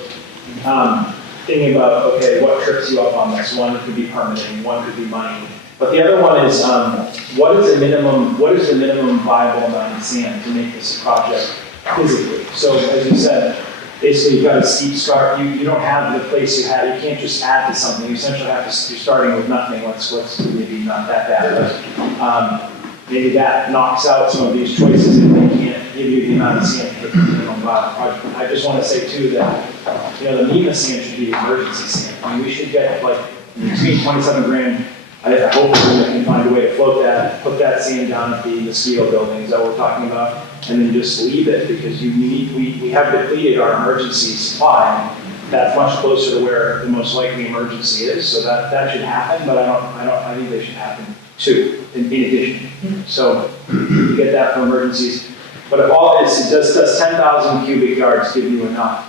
thinking about, okay, what trips you up on this? One could be permitting, one could be money. But the other one is, what is the minimum viable amount of sand to make this a project physically? So, as you said, basically you've got a steep start. You don't have the place you had. You can't just add to something. You essentially have to, you're starting with nothing. Let's maybe not that bad, but maybe that knocks out some of these choices if they can't give you the amount of sand to get the minimum viable project. I just want to say too that, the Mrba sand should be emergency sand. I mean, we should get like, between 27 grand, I hope we can find a way to float that, put that sand down at the mosquito buildings that we're talking about, and then just leave it, because we have depleted our emergency supply. That's much closer to where the most likely emergency is, so that should happen, but I think they should happen too, in addition. So, you get that for emergencies. But if all is, does 10,000 cubic yards give you enough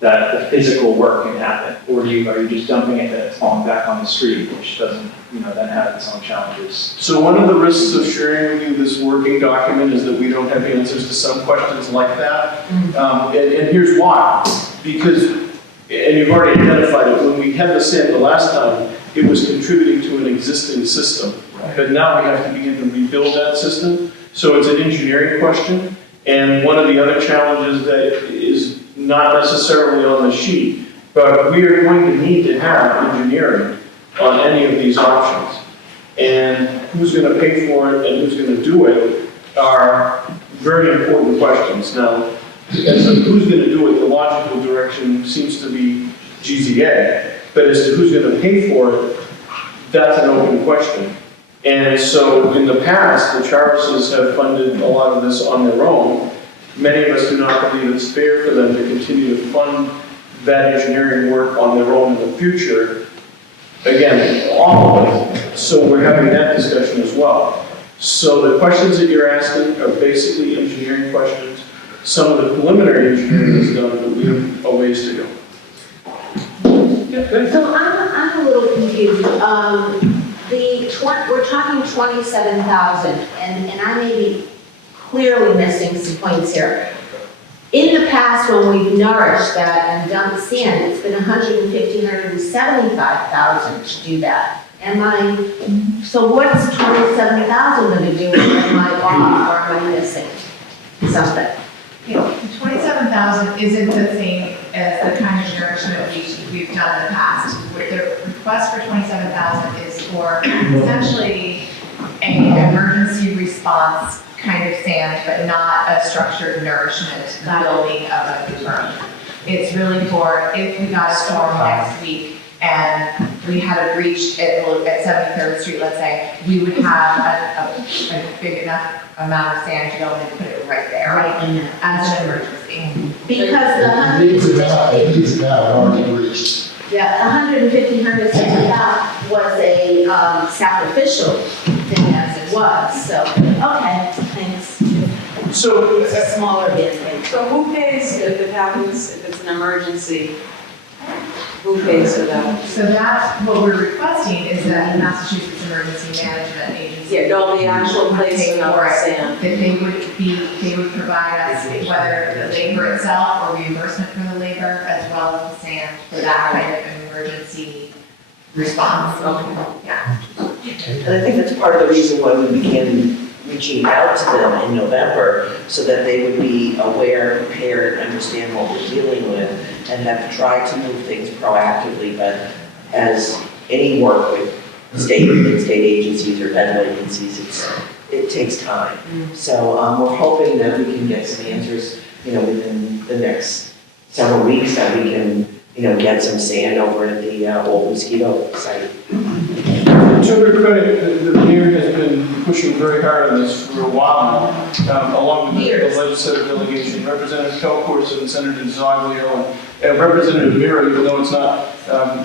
that the physical work can happen? Or are you just dumping it and it's falling back on the street, which doesn't, then have its own challenges? So one of the risks of sharing with you this working document is that we don't have answers to some questions like that. And here's why. Because, and you've already identified it, when we had the sand the last time, it was contributing to an existing system. But now we have to begin to rebuild that system. So it's an engineering question. And one of the other challenges that is not necessarily on the sheet, but we are going to need to have engineering on any of these options. And who's going to pay for it and who's going to do it are very important questions. Now, as to who's going to do it, the logical direction seems to be GZA, but as to who's going to pay for it, that's an open question. And so in the past, the Charleses have funded a lot of this on their own. Many of us do not believe it's fair for them to continue to fund that engineering work on their own in the future. Again, all of it. So we're having that discussion as well. So the questions that you're asking are basically engineering questions. Some of the preliminary engineering is done, but we have a ways to go. So I'm a little confused. We're talking 27,000, and I may be clearly missing some points here. In the past, when we've nourished that and dumped sand, it's been 175,000 to do that. So what's 27,000 going to do? Am I off or am I missing something? Yeah, 27,000 isn't the same as the kind of nourishment we've done in the past. The request for 27,000 is for essentially an emergency response kind of sand, but not a structured nourishment building of a berm. It's really for if we got a storm next week and we had a breach at 73rd Street, let's say, we would have a big enough amount of sand to go and put it right there, as an emergency. Because the It needs it now, it already reached. Yeah, 150 was a sacrificial thing as it was, so, okay, thanks. So It's a smaller bit. So who pays if it happens, if it's an emergency? Who pays for that? So that's what we're requesting is that the Massachusetts Emergency Management Agency. Yeah, no, the actual placement of the sand. That they would provide us whether the labor itself or reimbursement for the labor as well as the sand for that kind of an emergency response. And I think that's part of the reason why we began reaching out to them in November so that they would be aware, prepared, understand what we're dealing with, and have tried to move things proactively. But as any work with state agencies or federal agencies, it takes time. So we're hoping that we can get some answers, within the next several weeks, that we can, get some sand over at the old mosquito site. To her credit, the mayor has been pushing very hard on this for a while now, along with the legislative delegation, Representative Kelcourse and Senator Zoglio, and Representative Mrba, even though it's not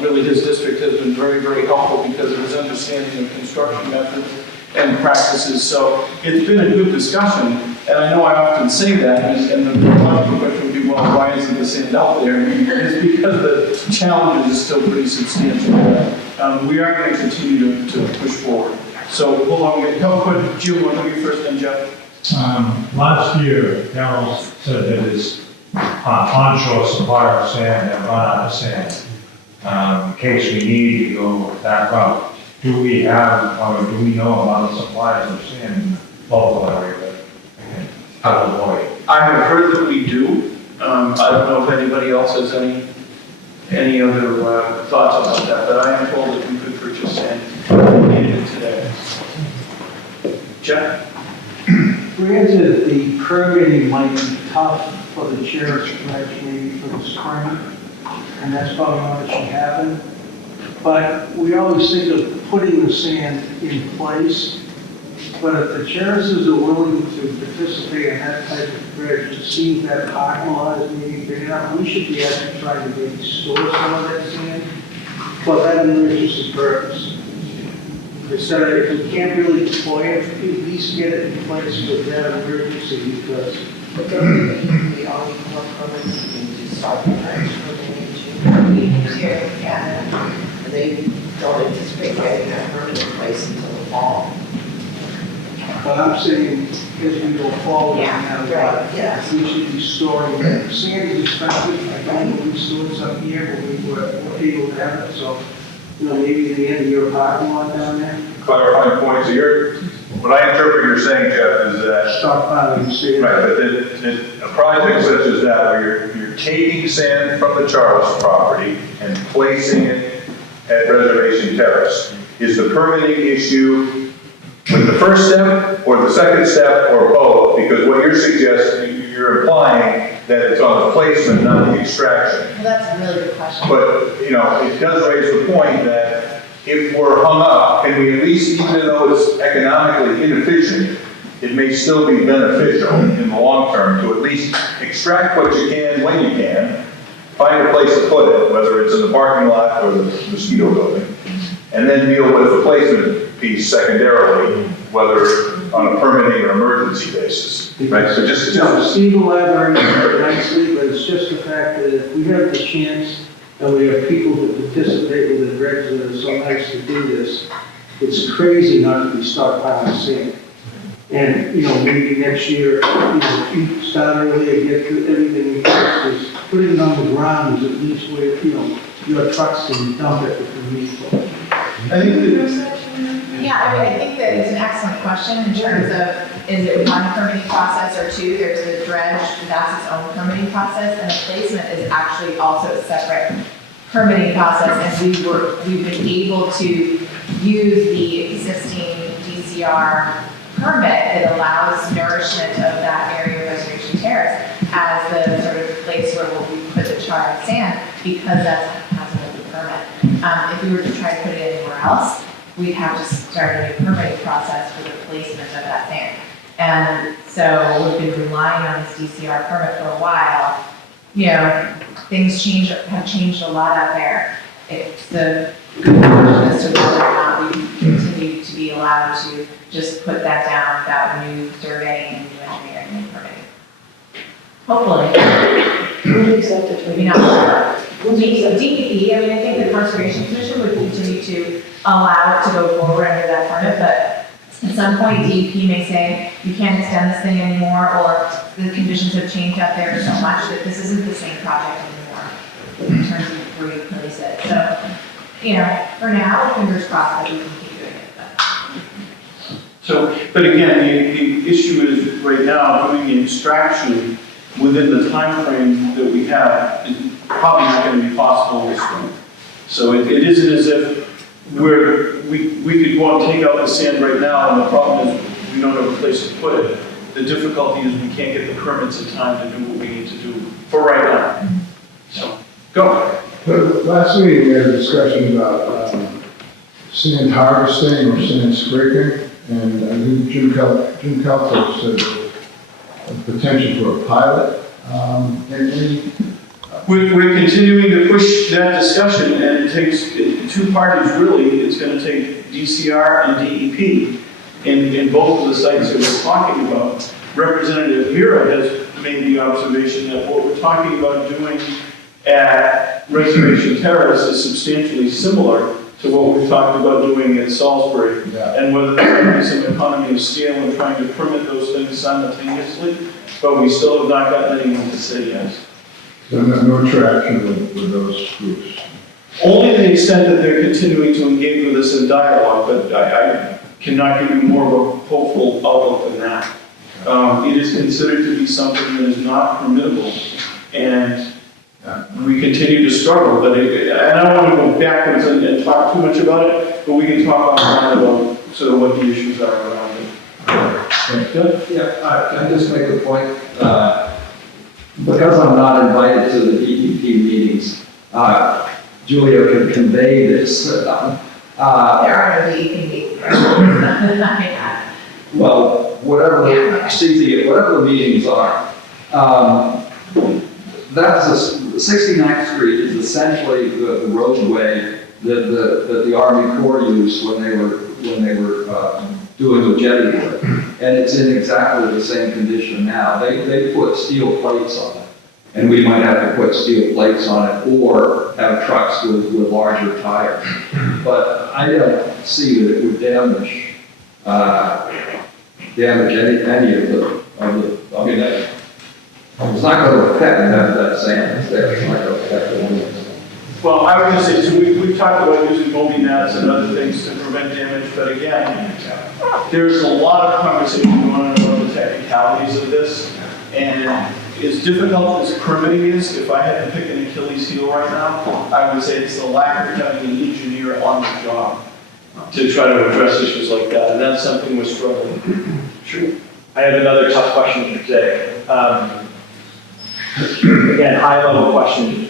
really his district, has been very, very helpful because of his understanding of construction methods and practices. So it's been a good discussion, and I know I often say that, and the logical question would be, well, why isn't the sand out there? It's because the challenge is still pretty substantial. We are going to continue to push forward. So hold on, we got a couple quick. Jim, want to go first, then Jeff? Last year, Carol said that his onshore supplier of sand had run out of sand. In case we need to go that route, do we have, or do we know about the suppliers of sand in the local area that can avoid? I have heard that we do. I don't know if anybody else has any other thoughts about that, but I am told that we could purchase sand needed today. Jeff? Granted, the permitting might be tough for the chairs, maybe for the spring, and that's probably not what should happen. But we always think of putting the sand in place. But if the chairs are willing to participate in that type of bridge, it seems that parking lot is maybe big enough, we should be actually trying to maybe store some of that sand for that emergency purpose. Instead of, if we can't really deploy it, at least get it in place for that emergency, because. But then we all need more permits, we need to start the next permit. We need to, and they don't anticipate getting that permit in place until the fall. But I'm saying, as we go forward, Right, yes. we should be storing it. Sand is expensive, I don't know, we stored some here, but we were able to have it, so, maybe at the end of your parking lot down there. Clarifying point, so what I interpret you're saying, Jeff, is that. Stockpiling sand. Right, but a project such as that, where you're taking sand from the Charles property and placing it at Reservation Terrace, is the permitting issue with the first step, or the second step, or both? Because what you're suggesting, you're implying that it's on the placement, not the extraction. Well, that's a really good question. But, it does raise the point that if we're hung up, can we at least, even though it's economically inefficient, it may still be beneficial in the long term to at least extract what you can when you can, find a place to put it, whether it's in the parking lot or the mosquito building, and then deal with the placement piece secondarily, whether on a permitting or emergency basis, right? So just. Steve elaborated nicely, but it's just the fact that if we have the chance and we have people who participate with the dredge that are so nice to do this, it's crazy not to be stockpiling sand. And, maybe next year, you start early and get everything we can, because putting it on the ground is at least where, your trucks can dump it if you need to. I think that I think that it's an excellent question in terms of, is it one permitting process or two? There's a dredge, that's its own permitting process, and a placement is actually also a separate permitting process. And we've been able to use the existing DCR permit that allows nourishment of that area of Reservation Terrace as the sort of place where we put the charred sand, because that's has an open permit. If we were to try to put it anywhere else, we'd have to start a new permitting process for the placement of that sand. And so we've been relying on this DCR permit for a while. Things have changed a lot out there. It's the good question as to whether or not we continue to be allowed to just put that down without new surveying and new engineering and permitting. Hopefully. Maybe not. DEP, I think the Conservation Commission would continue to allow it to go forward under that permit, but at some point DEP may say, you can't extend this thing anymore, or the conditions have changed out there so much that this isn't the same project anymore in terms of where you place it. So, for now, fingers crossed that we can keep doing it. But. So, but again, the issue is right now, doing the extraction within the time frame that we have is probably not going to be possible this spring. So it isn't as if we could go out and take out the sand right now, and the problem is we don't have a place to put it. The difficulty is we can't get the permits in time to do what we need to do for right now. So, go. Last week, we had a discussion about sand harvesting or sand scraping, and I think Jim Kelso said the potential for a pilot. We're continuing to push that discussion, and it takes two parties really. It's going to take DCR and DEP in both of the sites that we're talking about. Representative Mrba has made the observation that what we're talking about doing at Reservation Terrace is substantially similar to what we've talked about doing at Salisbury. And whether there might be some economy of scale in trying to permit those things simultaneously, but we still have not gotten anyone to say yes. So no traction with those groups? Only to the extent that they're continuing to engage with us in dialogue, but I cannot give you more of a hopeful outlook than that. It is considered to be something that is not permissible, and we continue to struggle, but and I don't want to go backwards and talk too much about it, but we can talk offline about sort of what the issues are around it. Good? Yeah, can I just make a point? Because I'm not invited to the DEP meetings, Julia can convey this. There are no DEP meetings. Well, whatever the meetings are, that's 69th Street is essentially the roadway that the Army Corps used when they were doing the jetty work, and it's in exactly the same condition now. They put steel plates on it, and we might have to put steel plates on it or have trucks with larger tires. But I don't see that it would damage any of the, I mean, it's not going to affect that sand that's there. It's not going to affect the wind. Well, I would just say, so we've talked about using Moby nets and other things to prevent damage, but again, there's a lot of conversation going on about the technicalities of this, and as difficult as permitting is, if I had to pick an Achilles heel right now, I would say it's the lack of having an engineer on the job to try to address issues like that, and that's something we're struggling with. Sure. I have another tough question for today. Again, high-level question,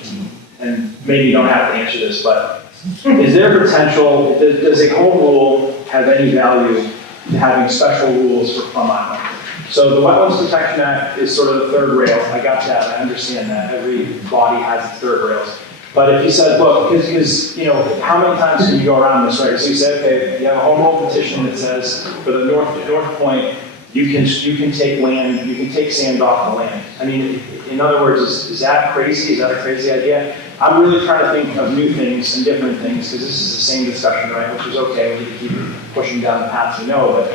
and maybe you don't have to answer this, but is there potential, does a home rule have any value to having special rules for Plum Island? So the Wetlands Protection Act is sort of the third rail. I got that, I understand that. Every body has its third rails. But if you said, look, because you know, how many times can you go around this, right? So you say, okay, you have a home rule petition that says for the north point, you can take land, you can take sand off the land. I mean, in other words, is that crazy? Is that a crazy idea? I'm really trying to think of new things and different things, because this is the same discussion, right? Which is okay, we need to keep pushing down the path we know, but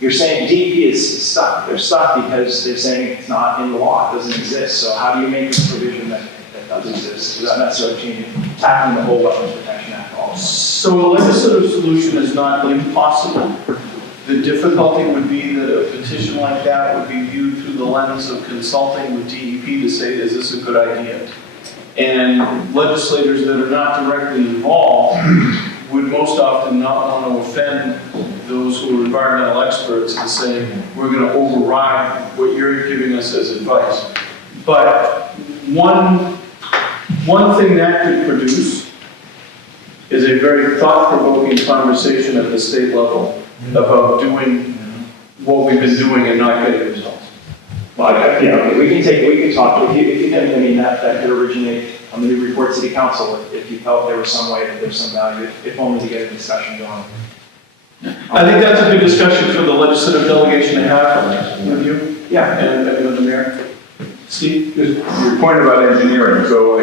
you're saying DEP is stuck. They're stuck because they're saying it's not in the law, it doesn't exist. So how do you make a provision that does exist without necessarily tackling the whole Wetlands Protection Act all at once? So a legislative solution is not impossible. The difficulty would be that a petition like that would be viewed through the lens of consulting with DEP to say, is this a good idea? And legislators that are not directly involved would most often not want to offend those who are environmental experts to say, we're going to override what you're giving us as advice. But one thing that could produce is a very thought-provoking conversation at the state level about doing what we've been doing and not getting results. Well, yeah, we can talk, if you think, I mean, that could originate on the new report city council, if you felt there was some way that there's some value, if only to get a discussion going. I think that's a good discussion for the legislative delegation to have with you. Yeah. And with the mayor. Steve? Your point about engineering, so I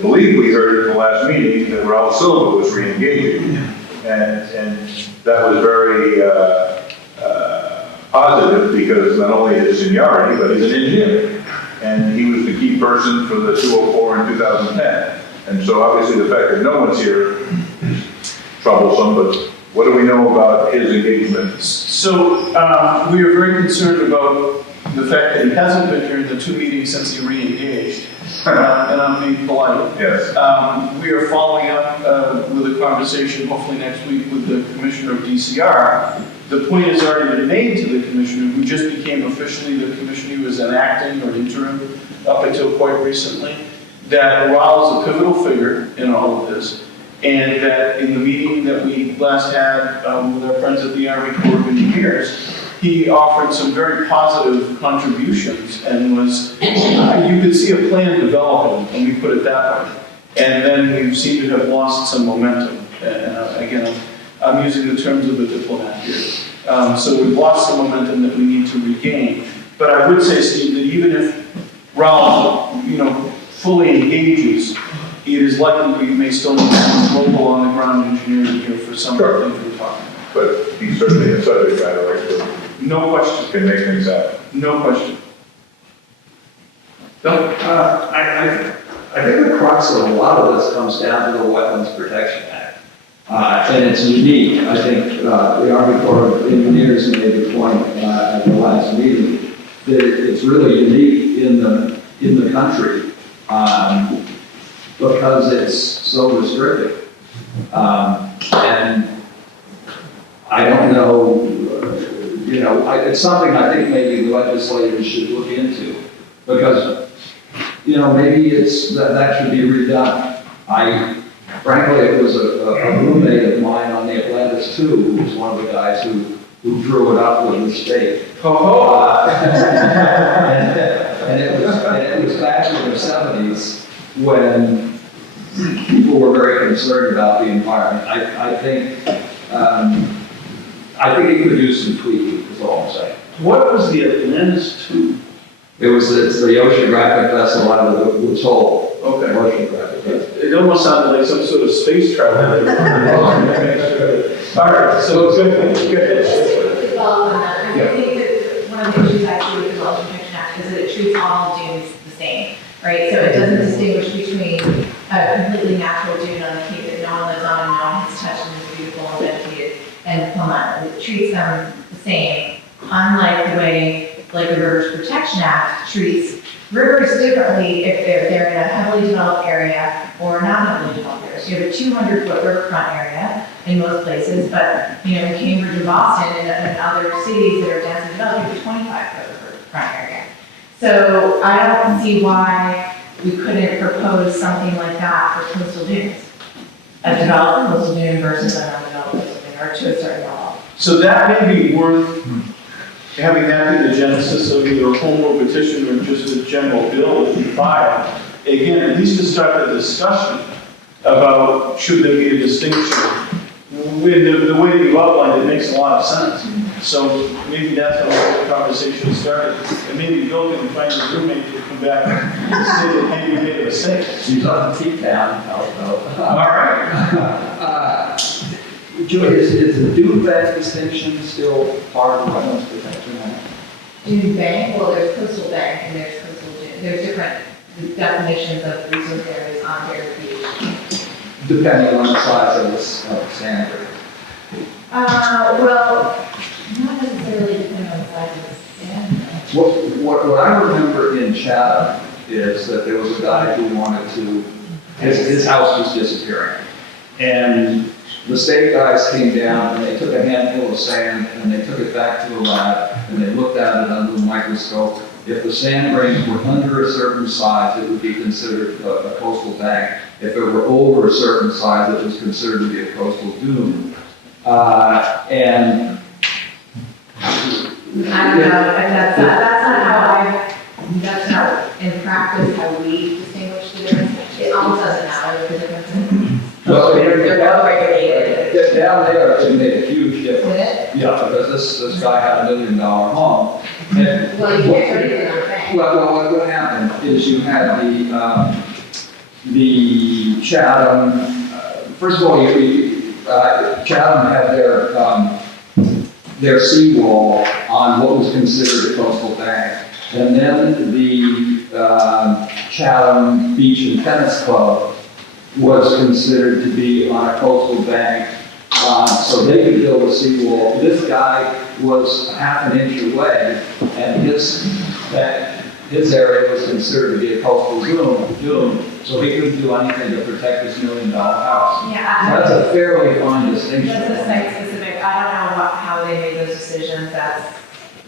believe we heard at the last meeting that Ralph Silva was re-engaging. And that was very positive, because not only is seniority, but he's an engineer. And he was the key person for the 204 in 2010. And so obviously the fact that no one's here is troublesome, but What do we know about his engagement? So, we are very concerned about the fact that he hasn't been here in the 2 meetings since he re-engaged. And I'm being polite. Yes. We are following up with a conversation, hopefully next week, with the Commissioner of DCR. The point has already been made to the Commissioner, who just became officially the Commissioner. He was an acting or interim up until quite recently, that Raul is a pivotal figure in all of this. And that in the meeting that we last had with our friends at the Army Corps of Engineers, he offered some very positive contributions and was, you could see a plan developing, and we put it that way. And then we seem to have lost some momentum. And again, I'm using the terms of a diplomat here. So we've lost the momentum that we need to regain. But I would say, Steve, that even if Raul, fully engages, it is likely we may still need some local on-the-ground engineering here for some of the things we're talking about. But he's certainly a subject matter expert. No question. Can make things happen. No question. Bill? I think the crux of a lot of this comes down to the Wetlands Protection Act. And it's unique. I think the Army Corps of Engineers made the point at the last meeting that it's really unique in the country because it's so restrictive. And I don't know, it's something I think maybe the legislators should look into because, maybe that should be redone. Frankly, it was a roommate of mine on the Atlantis too, who was one of the guys who drew it up with the state. And it was back in the 70s when people were very concerned about the environment. I think it could use some tweaking, is all I'm saying. What was the Atlantis 2? It's the oceanographic vessel out of the Woods Hole. Okay. Oceanographic vessel. It almost sounded like some sort of space travel. All right, so good. Just to quickly follow on that, I think that one of the issues I see with the Wetlands Protection Act is that it treats all dunes the same, right? So it doesn't distinguish between a completely natural dune on the Cape that no one lives on and no one has touched and is beautiful and vegetated and Plum Island. It treats them the same, unlike the way like the Rivers Protection Act treats rivers differently if they're in a heavily developed area or not heavily developed area. So you have a 200-foot riverfront area in most places, but in Cambridge and Boston and other cities that are densely developed, you have a 25-foot riverfront area. So I don't see why we couldn't propose something like that for coastal dunes. A developed coastal dune versus an undeveloped coastal dune, or to a certain level. So that may be worth having that be the genesis of either a home rule petition or just a general bill if you file. Again, at least to start the discussion about should there be a distinction. With the way that you outlined it makes a lot of sense. So maybe that's how the conversation started. And maybe Bill can find his roommate to come back and say that maybe we made a mistake. He's on the team down. All right. Joy, is the dune bank distinction still part of the Wetlands Protection Act? Dune bank, well, there's coastal bank and there's coastal dune. There's different definitions of resource areas on Bear Beach. Depending on the size of the sand area. Well, not necessarily depending on the size of the sand. What I remember in Chatham is that there was a guy who wanted to, his house was disappearing. And the state guys came down and they took a handful of sand and they took it back to the lab and they looked at it under the microscope. If the sand grains were under a certain size, it would be considered a coastal bank. If it were over a certain size, it was considered to be a coastal dune. And I don't know, that's not in practice how we distinguish the difference. It almost doesn't matter the difference. well, They're well regulated. down there, it made a huge difference. Would it? Yeah, because this guy had $1 million home. And Well, you can't put it in our bank. Well, what happened is you had the Chatham, first of all, Chatham had their seawall on what was considered a coastal bank. And then the Chatham Beach and Tennis Club was considered to be on a coastal bank so they could build a seawall. This guy was half an inch away, and his area was considered to be a coastal dune, so he couldn't do anything to protect his $1 million house. So Yeah, that's a fairly fine distinction. that's a site specific, I don't know how they made those decisions, that's,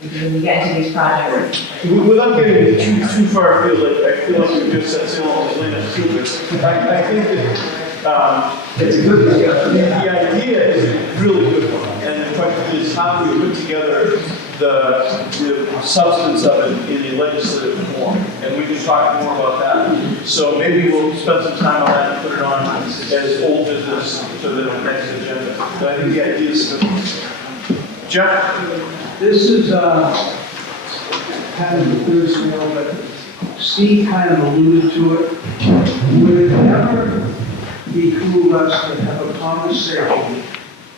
when you get into these projects. Without getting too far afield, I feel like we've just set sail on the land too, but I think that, It's a good discussion. the idea is a really good one, and the question is how do you put together the substance of it in a legislative form? And we can talk more about that. So maybe we'll spend some time on that and put it on as old business to the next agenda. But I think the idea is good. Jeff? This is kind of the third scale, but Steve kind of alluded to it. Would it ever behoove us to have a conversation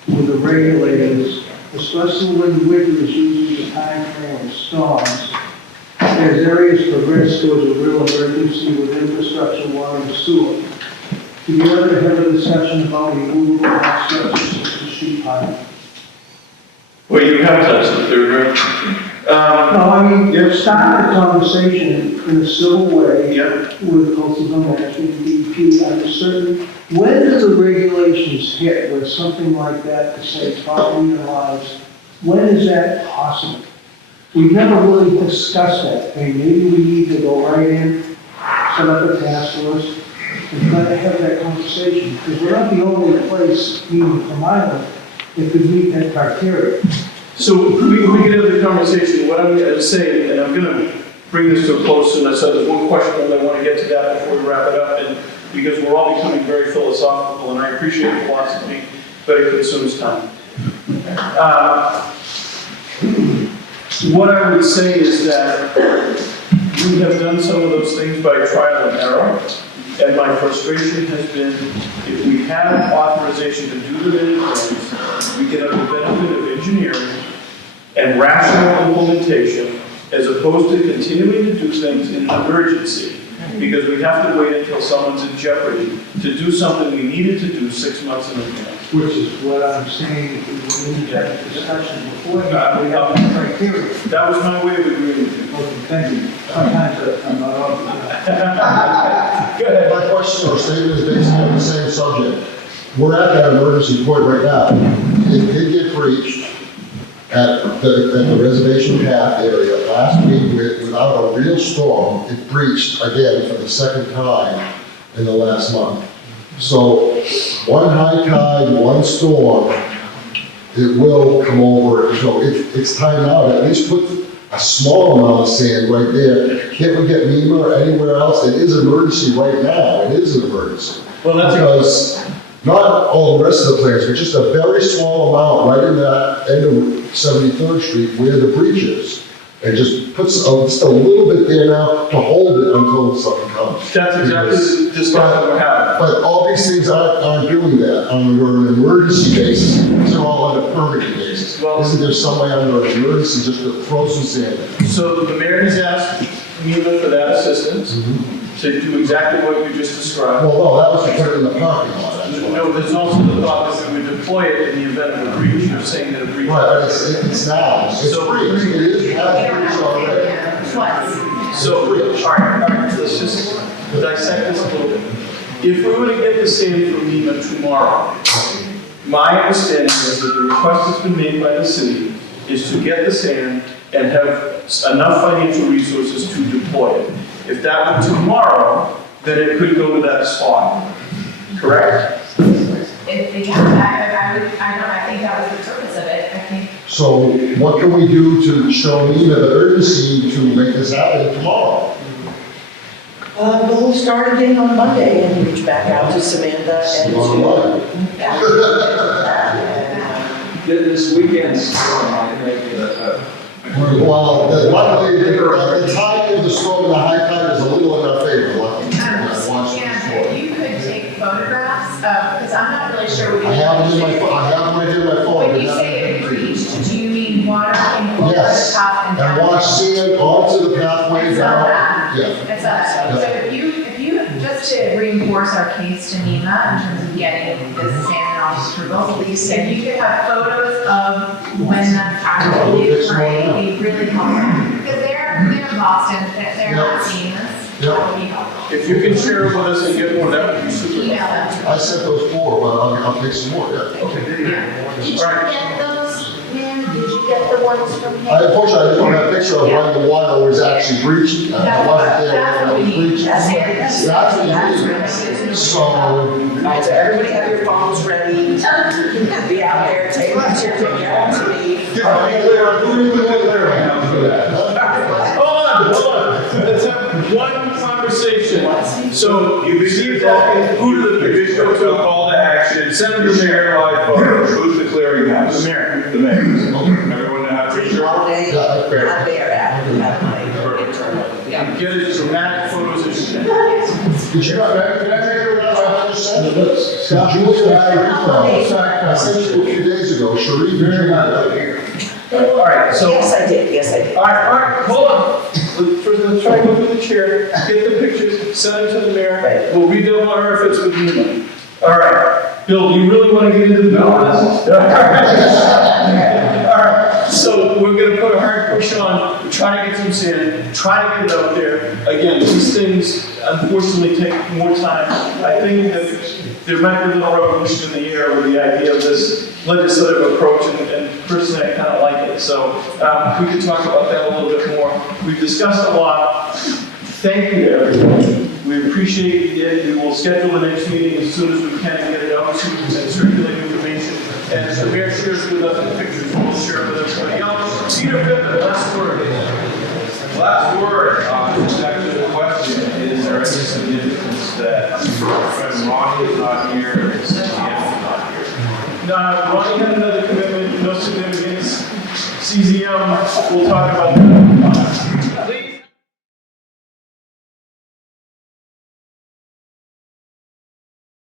with the regulators, especially when winter is usually the time frame of storms? There's areas for risk, there was a real emergency with infrastructure, water, and sewer. Do you ever have a discussion about removable house structures such as sheet pile? Well, you have touched the third, right? No, I mean, start a conversation in a civil way Yep. with coastal zone management, DEP, under certain, when do the regulations hit with something like that to say property lines? When is that possible? We've never really discussed that. I mean, maybe we need to go right in, set up a task force, and try to have that conversation, because we're not the only place, even from Island, that could meet that criteria. So we can have the conversation. What I'm going to say, and I'm going to bring this to a close soon. I said there's one question and I want to get to that before we wrap it up, and because we're all becoming very philosophical, and I appreciate philosophy, but it consumes time. What I would say is that we have done some of those things by trial and error, and my frustration has been if we have authorization to do the many things, we get the benefit of engineering and rational implementation as opposed to continuing to do things in an emergency. Because we have to wait until someone's in jeopardy to do something we needed to do 6 months in advance. Which is what I'm saying, we need that discussion before, we have the criteria. That was my way of agreeing with you. Okay, thank you. Sometimes I'm not on. Go ahead. My question or statement is basically on the same subject. We're at that emergency point right now. It did get breached at the reservation path area last week without a real storm. It breached again for the second time in the last month. So one high tide, one storm, it will come over. So it's time now to at least put a small amount of sand right there. Can't we get Mrba or anywhere else? It is an emergency right now. It is an emergency. Well, that's because not all the rest of the plants, but just a very small amount right in that end of 73rd Street where the breach is. And just puts just a little bit there now to hold it until something comes. That's exactly the discussion we're having. But all these things aren't doing that under an emergency basis. These are all on a permanent basis. Well, isn't there some way under an emergency just to throw some sand in? So the mayor has asked Mrba for that assistance to do exactly what you just described. Well, no, that was to put it in the parking lot. That's why. No, there's also the thought that we would deploy it in the event of a breach. You're saying that a breach. Right, but it's now. It's So- free. It is, has breached already. So, all right, let's just dissect this a little bit. If we were to get the sand from Mrba tomorrow, my understanding is that the request that's been made by the city is to get the sand and have enough financial resources to deploy it. If that were tomorrow, then it could go to that spot, correct? I think that was the purpose of it, I think. So what can we do to show Mrba the urgency to make this happen tomorrow? We'll start again on Monday and reach back out to Samantha and This weekend's storm might make it Well, luckily, the tide of the storm and the high tide is a little in our favor, luckily. I watched it before. You could take photographs, because I'm not really sure what you. I have them right here in my phone. When you say it breached, do you mean water can go over the Yes, top and down? and wash sand onto the pathway It's down. not that. Yeah. It's not that. So if you, just to reinforce our case to Mrba in terms of getting this sand and office for both of these. If you could have photos of when that's actually occurring, it'd be really helpful. Because they're in Boston, they're not seeing this. Yep. That would be helpful. If you can share it with us and get more, that would be super. Email them. I sent those 4, but I'll take some more, yeah. Okay. Did you get those, ma'am? Did you get the ones from him? Unfortunately, I just don't have a picture of when the water was actually breached. I wasn't there when it was breached. That's what you need. So, Alright, so everybody have your phones ready, be out there, take pictures, and get them to me. Hold on. Let's have one conversation. So, You Steve's asking, who do the pictures go So to? call to action, Senator share live photos, who's the clearinghouse? The mayor. The mayor. Everyone have a picture? Holiday, Yeah, great. not there, have my internal. Yeah. Get as dramatic photos as you can. did you not, can I make a request? Julia and I sent you a few days ago, Sharif, did you not? Alright, so. Yes, I did. Alright, hold on. Let's try to go through the chair, get the pictures, send them to the mayor. Right. We'll redouble our efforts with you. Alright, Bill, do you really want to get into the bill business? Alright, so we're gonna put a hard push on, try to get some sand, try to get it out there. Again, these things unfortunately take more time. I think that there might be a little revolution in the air with the idea of this legislative approach, and personally, I kind of like it. So we could talk about that a little bit more. We've discussed a lot. Thank you, everyone. We appreciate it. We will schedule the next meeting as soon as we can and get it out to you and circulate information. And as the mayor shares with us the pictures, we'll share with everybody else. Peter Pittman, last word. Last word, back to the question, is there any significance that Fred Ronnie is not here and CDM is not here? Now, Ronnie had another commitment, no significance. CZM, we'll talk about that.